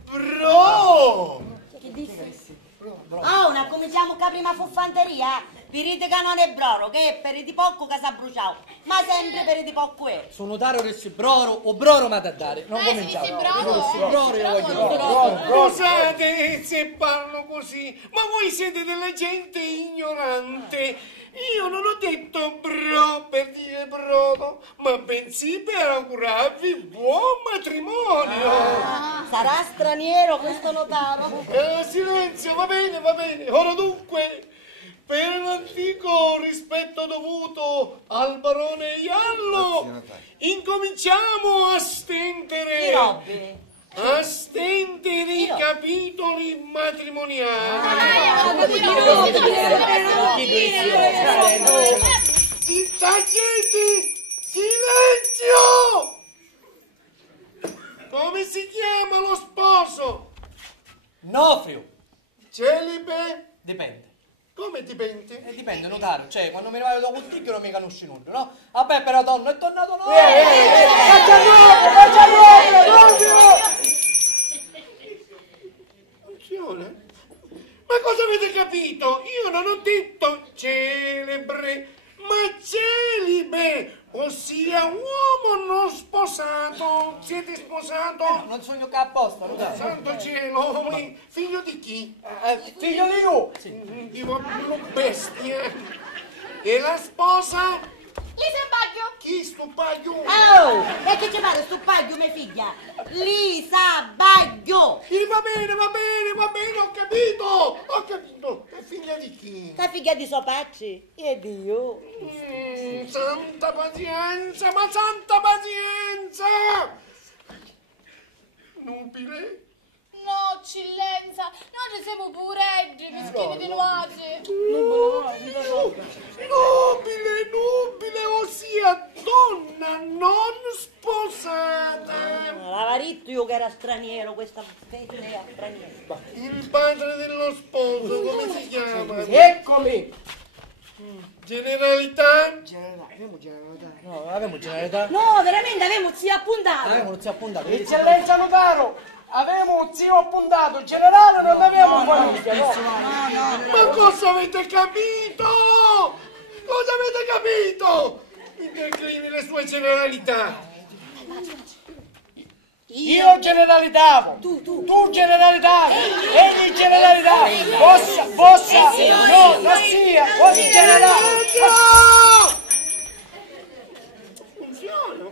Bro! Che dici? Oh, non cominciamo con la prima fuffanteria. Pirite che non è broro, che è per di poco che si è bruciato. Ma sempre per di poco è. Sono notario adesso broro o broro ma da dare. Non cominciamo. sì, bravo. Broro io voglio. Scusate se parlo così, ma voi siete della gente ignorante. Io non ho detto bro per dire brodo, ma bensì per augurarvi buon matrimonio. Sarà straniero questo notaio? Silenzio, va bene. Ora dunque, per l'antico rispetto dovuto al barone Iallo, incominciamo a stendere. A stendere i capitoli matrimoniali. Tacete! Silenzio! Come si chiama lo sposo? Nofrio. Celibe? Dipende. Come dipende? Dipende, notario. Cioè, quando mi vado da contiglio non mi conosci nulla, no? Vabbè, però tonno, è tornato no! Funziona? Ma cosa avete capito? Io non ho detto celebre, ma celibe, ossia uomo non sposato. Siete sposato? Non sogno che apposta, notario. Santo cielo, figlio di chi? Figlio di io. Dico, bestia. E la sposa? Lisa Baggio. Chi sto Baggio? Oh, e che ci pare sto paglio, mia figlia? Lisa Baggio. Va bene, ho capito. È figlia di chi? Che figlia di Sopacci? E Dio. Santa pazienza, Nubile? No, eccellenza, noi siamo pureggi, mischini di nuace. Nubile, ossia donna non sposata. L'avaritto io che era straniero, questa figlia è straniera. Il padre dello sposo, come si chiama? Eccomi. Generalità? Abbiamo generalità. No, avevamo generalità. No, veramente avevamo zio appuntato. Avevamo zio appuntato. Eccellenza notaro, avevamo un zio appuntato, in generale non avevamo famiglia, no? Ma cosa avete capito? Mi declini le sue generalità. Io generalitavo, tu generalitavi, egli generalità, bossa, no, la sia, voi generale. Funziona.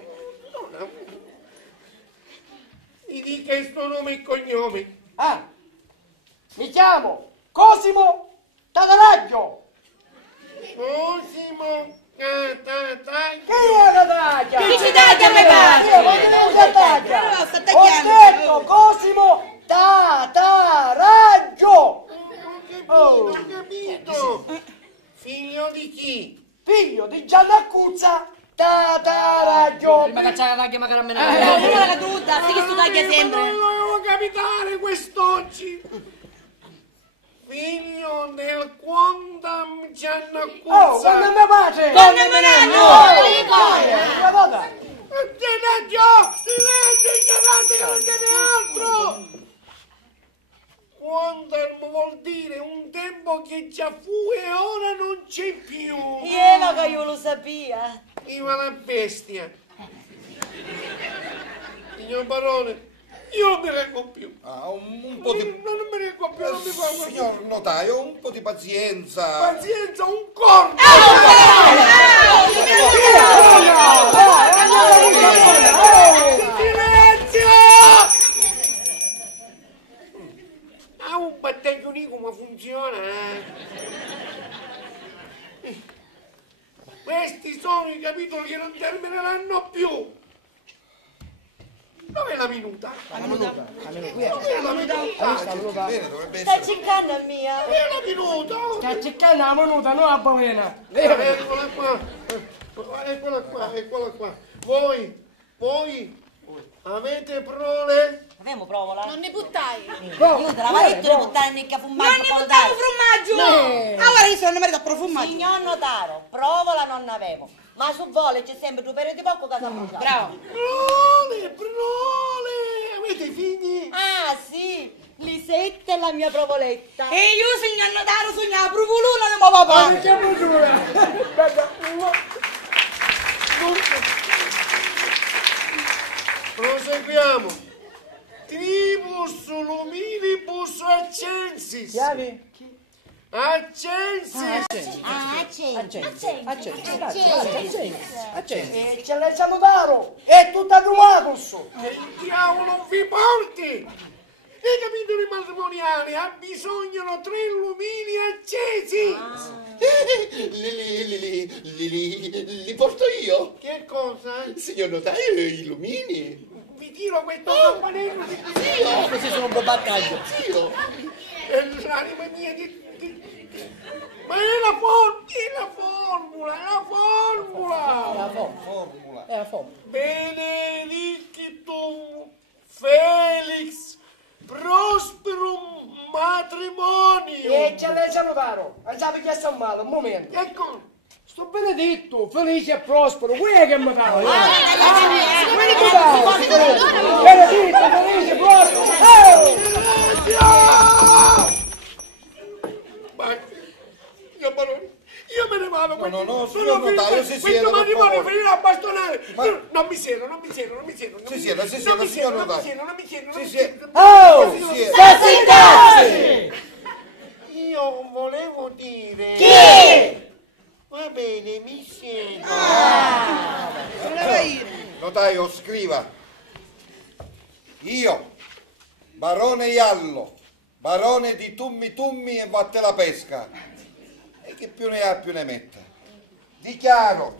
Mi dica il suo nome e cognome. Ah, mi chiamo Cosimo Tataraggio. Cosimo Tataraggio. Chi è Tataraggio? Chi ci taglia a me Ho detto Cosimo Tataraggio. Ho capito. Figlio di chi? Figlio di Giannacuzza Tataraggio. Prima cacciare la chiama caramella. La tutta, sì che tu taglia sempre. Non dovevo capitare quest'oggi. Figlio del Quondam Giannacuzza. Oh, quando è mio padre? Donne Menagno! Silenzio, non ce n'è altro. Quondam vuol dire un tempo che già fu e ora non c'è più. Io che io lo sapia. Viva la bestia. Signor Barone, Io non mi reggo più. Un po' di... Non mi reggo più, non mi fa Signor notaio, un po' di pazienza. Pazienza, un corno! Silenzio! Ha un batteggio unico, ma funziona, Questi sono i capitoli che non termineranno più. Dov'è la minuta? La minuta. Bene, dovrebbe Stai essere. cercando la mia? Dov'è la minuta? Stai cercando la minuta, non la balena. Eccola qua. Eccola qua. Voi avete prole? Abbiamo provola? Non ne buttai. Io te l'avevo detto di buttare nicchia formaggio. Non ne buttavo formaggio! Allora io sono marito a profumaggio. Signor notaro, provola non ne avevo. Ma su vole c'è sempre due pere di poco casa bruciata. Bravo. Prole! Avete figli? Ah sì, Lisetta è la mia provoletta. E io signor notaro sogno la provoluna di mio papà. Proseguiamo. Tribus luminibus accensis. Chiavi? Accensis. Eccellenza notaro, è tutta Dumatus. Che il diavolo vi porti! I capitoli matrimoniali abbisognano 3 lumini accesi! Li porto io? Che cosa? Signor notaio, i lumini. Vi tiro questo campanello di Questi sono un po' battaglio. Zio. l'anima mia ma è la formula! È la formula. Benedictum Felix Prosperum matrimonio! Eccellenza notaro, andiamo a chiedere male, un momento. Ecco! Sto benedetto, felice e prospero, qui è che mi dà. Benedetto, felice, prospero. Ma io me ne vado. No, signor notaio, si sieda, Questo per matrimonio favore. finirà a bastonare. Ma- Non mi siedo. Si sieda, signor notaio. Si sieda. Oh, Si sieda. Io volevo dire... Chi? Va bene, mi siedo. Notaio, scriva. Io, barone Iallo, barone di Tummi Tummi e Vatte la Pesca, e chi più ne ha più ne metta, dichiaro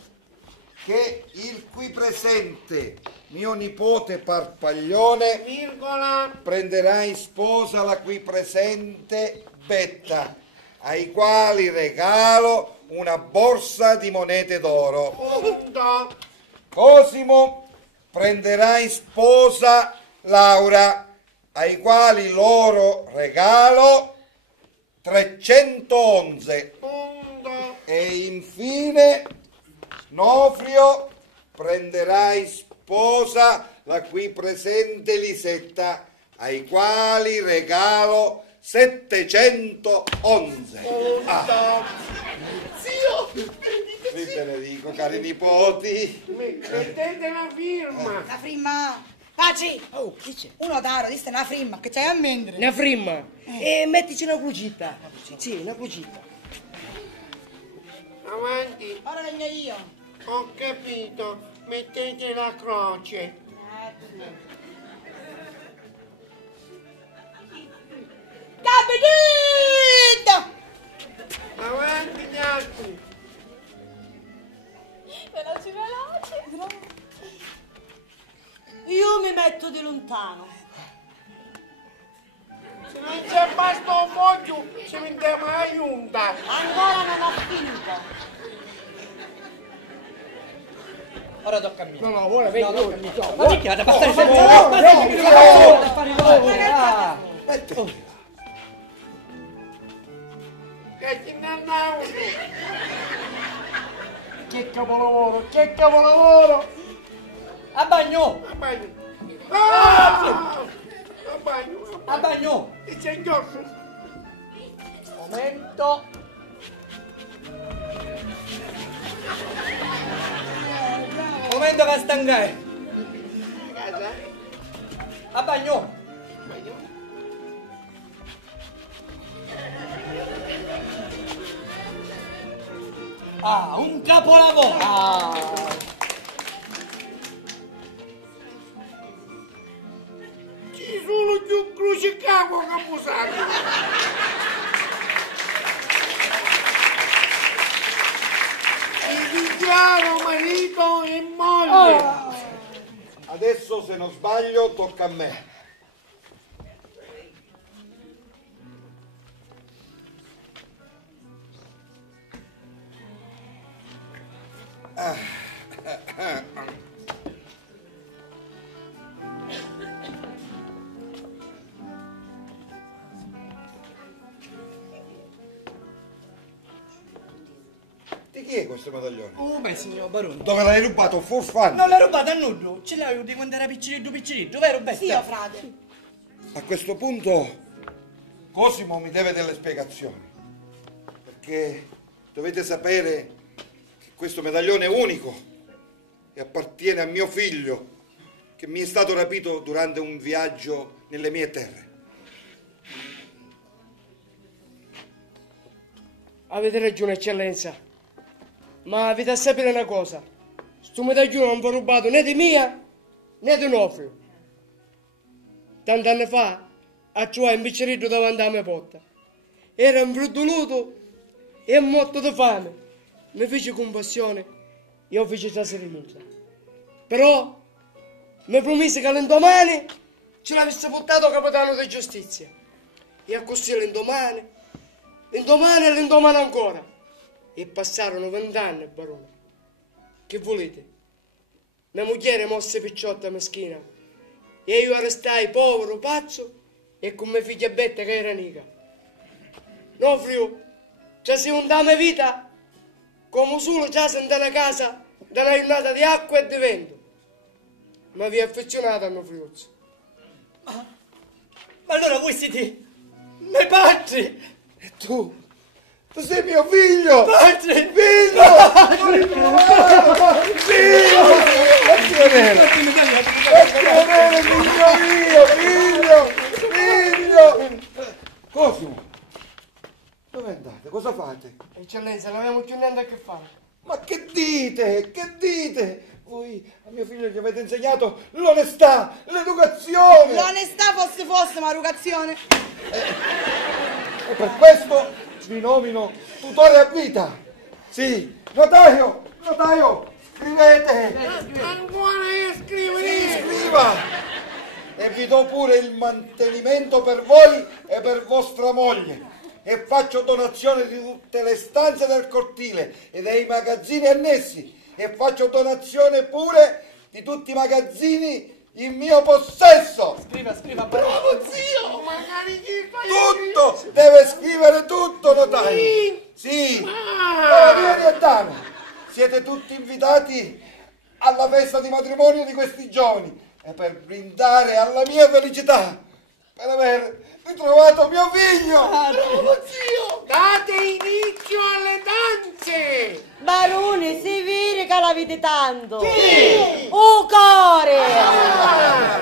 che il qui presente mio nipote Parpaglione Virgola. prenderà in sposa la qui presente Betta, ai quali regalo una borsa di monete d'oro. Punto. Cosimo prenderà in sposa Laura, ai quali loro regalo 311. Punto. E infine Nofrio prenderà in sposa la qui presente Lisetta, ai quali regalo 711. Zio, Vi benedico, cari nipoti. Mettete la firma. La firma. Paci. Oh, che c'è? Uno notaro, questa è una firma che c'hai a mente. Una firma. E mettici una crucita. Sì, una crucita. Avanti. Ora vengo io. Ho capito. Mettete la croce. Capitito! Avanti gli altri. Veloci. Io mi metto di lontano. Se non c'è basta un foglio, ci mettiamo la giunta. Ancora non ho finito. Ora tocca a me. No, ora vedi, Ma picchiate, passare sempre Che ci andavo. Che capolavoro, che capolavoro! a bagno! A bagno. A bagno. A bagno! E c'è il giorno. Momento! Momento che stancare! A bagno. Ah, un capolavoro. Ci sono più crucicago caposacco. Mi dichiaro marito e moglie. Adesso, se non sbaglio, tocca a me. Di chi è questo medaglione? Oh, beh, signor Barone. Dove l'hai rubato? Furfante? Non l'hai rubato a nudo. Ce l'avevo di quando era picciriddu, vero Betta? Sì, oh, frate. A questo punto Cosimo mi deve delle spiegazioni, perché dovete sapere che questo medaglione è unico e appartiene a mio figlio, che mi è stato rapito durante un viaggio nelle mie terre. Avete ragione, eccellenza, ma avete a sapere una cosa: sto medaglione non va rubato né di mia né di Nofrio. Tanti anni fa a trovare un biccerino davanti alla mia porta, era imbruttoluto e morto di fame. Mi fece compassione e ho fece questa rinuncia, però mi promise che l'indomani ce l'avesse portato capitano di giustizia, e così l'indomani e l'indomani ancora, e passarono 20 anni, barone. Che volete? Mia moglie mosse picciotta meschina e io restai povero, pazzo, e con mia figlia Betta che era nica. Nofrio, ci si un dame vita come solo già sente una casa da una giornata di acqua e di vento, ma vi è affezionato a Nofriuzzo. Ma allora voi siete miei padri? E tu sei mio figlio! Padre! Figlio! Figlio! Figlio! Cosimo, dove andate? Cosa fate? Eccellenza, non abbiamo più niente a che fare. Ma che dite? Che dite? Voi a mio figlio gli avete insegnato l'onestà, l'educazione! L'onestà fosse, ma l'educazione. E per questo vi nomino tutore a vita. Sì, notaio, scrivete. Ancora io Scriva. E vi do pure il mantenimento per voi e per vostra moglie. E faccio donazione di tutte le stanze del cortile e dei magazzini annessi. E faccio donazione pure di tutti i magazzini in mio possesso. Scriva, bravo zio! Magari chi fai? Tutto! Deve scrivere tutto, notaio! Sì! Cavalieri e dame, siete tutti invitati alla festa di matrimonio di questi giovani e per brindare alla mia felicità, per aver ritrovato mio figlio! Bravo zio! Date inizio alle danze! Barone, si vede che l'avete tanto! Sì! Un core!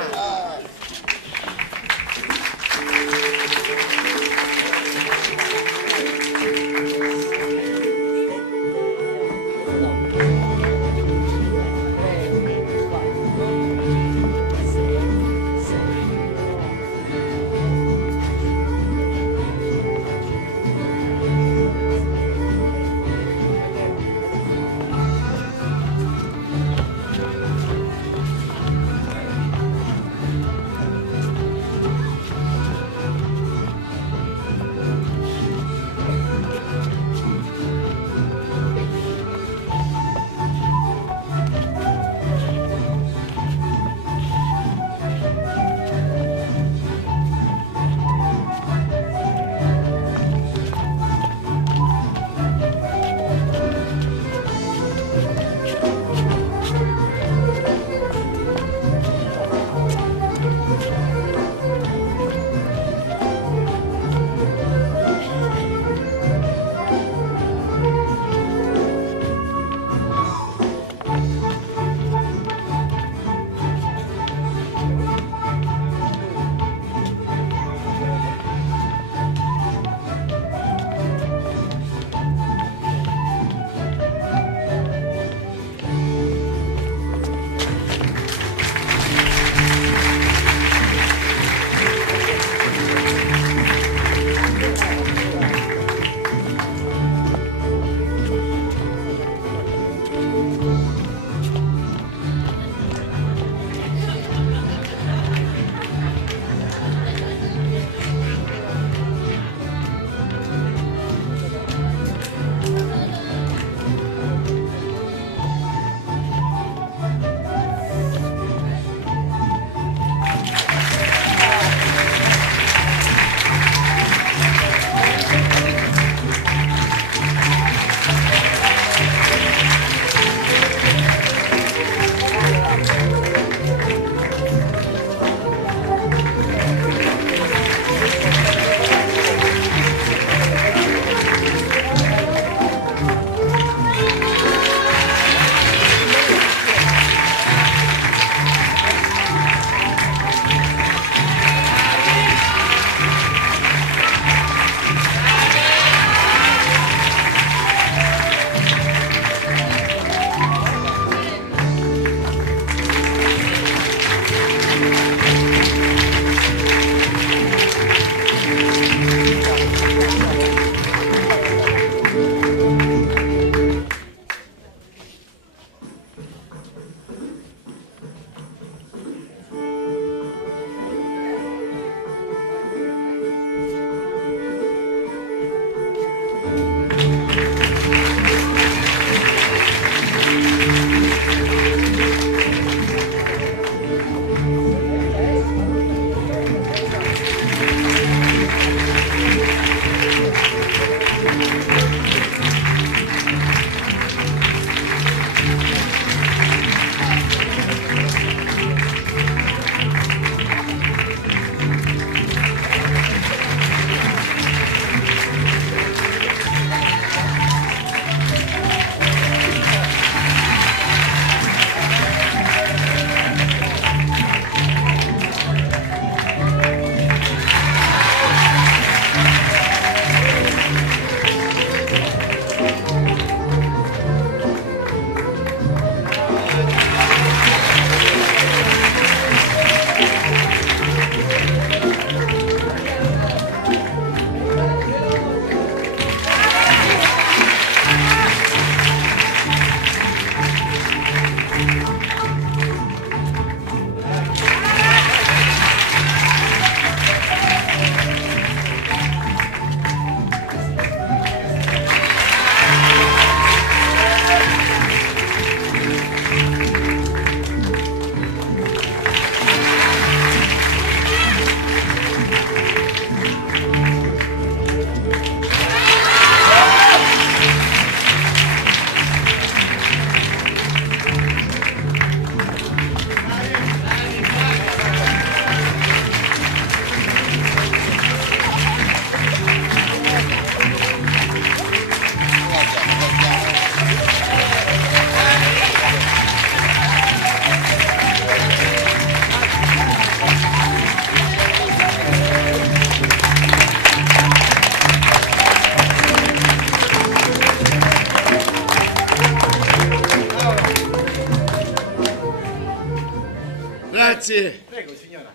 Grazie. Prego, signora.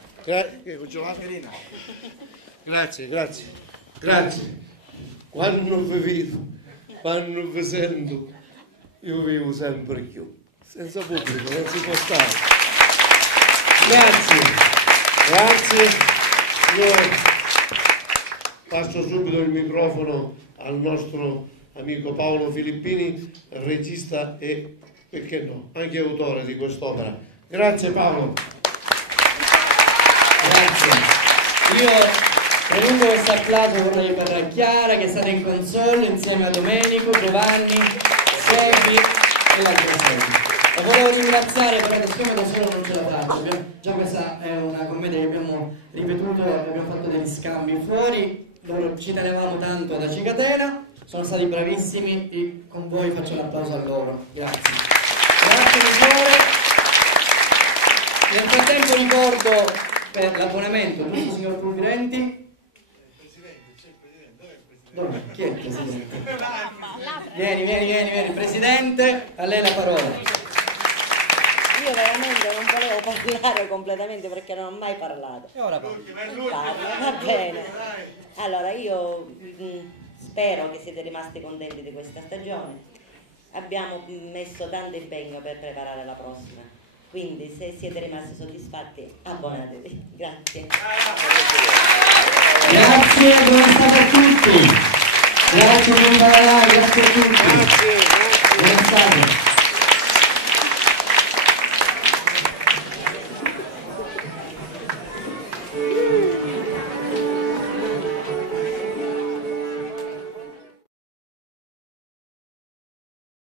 Grazie. Quando vi vedo, quando vi sento, io vivo sempre più. Senza pubblico non si può stare. Grazie. Io passo subito il microfono al nostro amico Paolo Filippini, regista e, perché no, anche autore di quest'opera. Grazie Paolo. Grazie. Io preludo questo applauso per Chiara che è stata in console insieme a Domenico, Giovanni, Sebi e l'altro Sebi. E volevo ringraziare, però siccome da solo non ce la faccio, già questa è una commedia che abbiamo ripetuto, abbiamo fatto degli scambi fuori, loro ci tenevamo tanto da Cicatena, sono stati bravissimi e con voi faccio un applauso a loro. Grazie. Grazie di cuore. Nel frattempo ricordo per l'abbonamento, giusto signor Pulvirenti? Dov'è? Chi è il Presidente? Vieni, Presidente, a lei la parola. Io veramente non volevo parlare completamente perché non ho mai parlato. E ora parlo. Va bene. Allora, io spero che siete rimasti contenti di questa stagione. Abbiamo messo tanto impegno per preparare la prossima. Quindi, se siete rimasti soddisfatti, abbonatevi. Grazie. Grazie, buona estate a tutti. Grazie a tutti. Buona estate.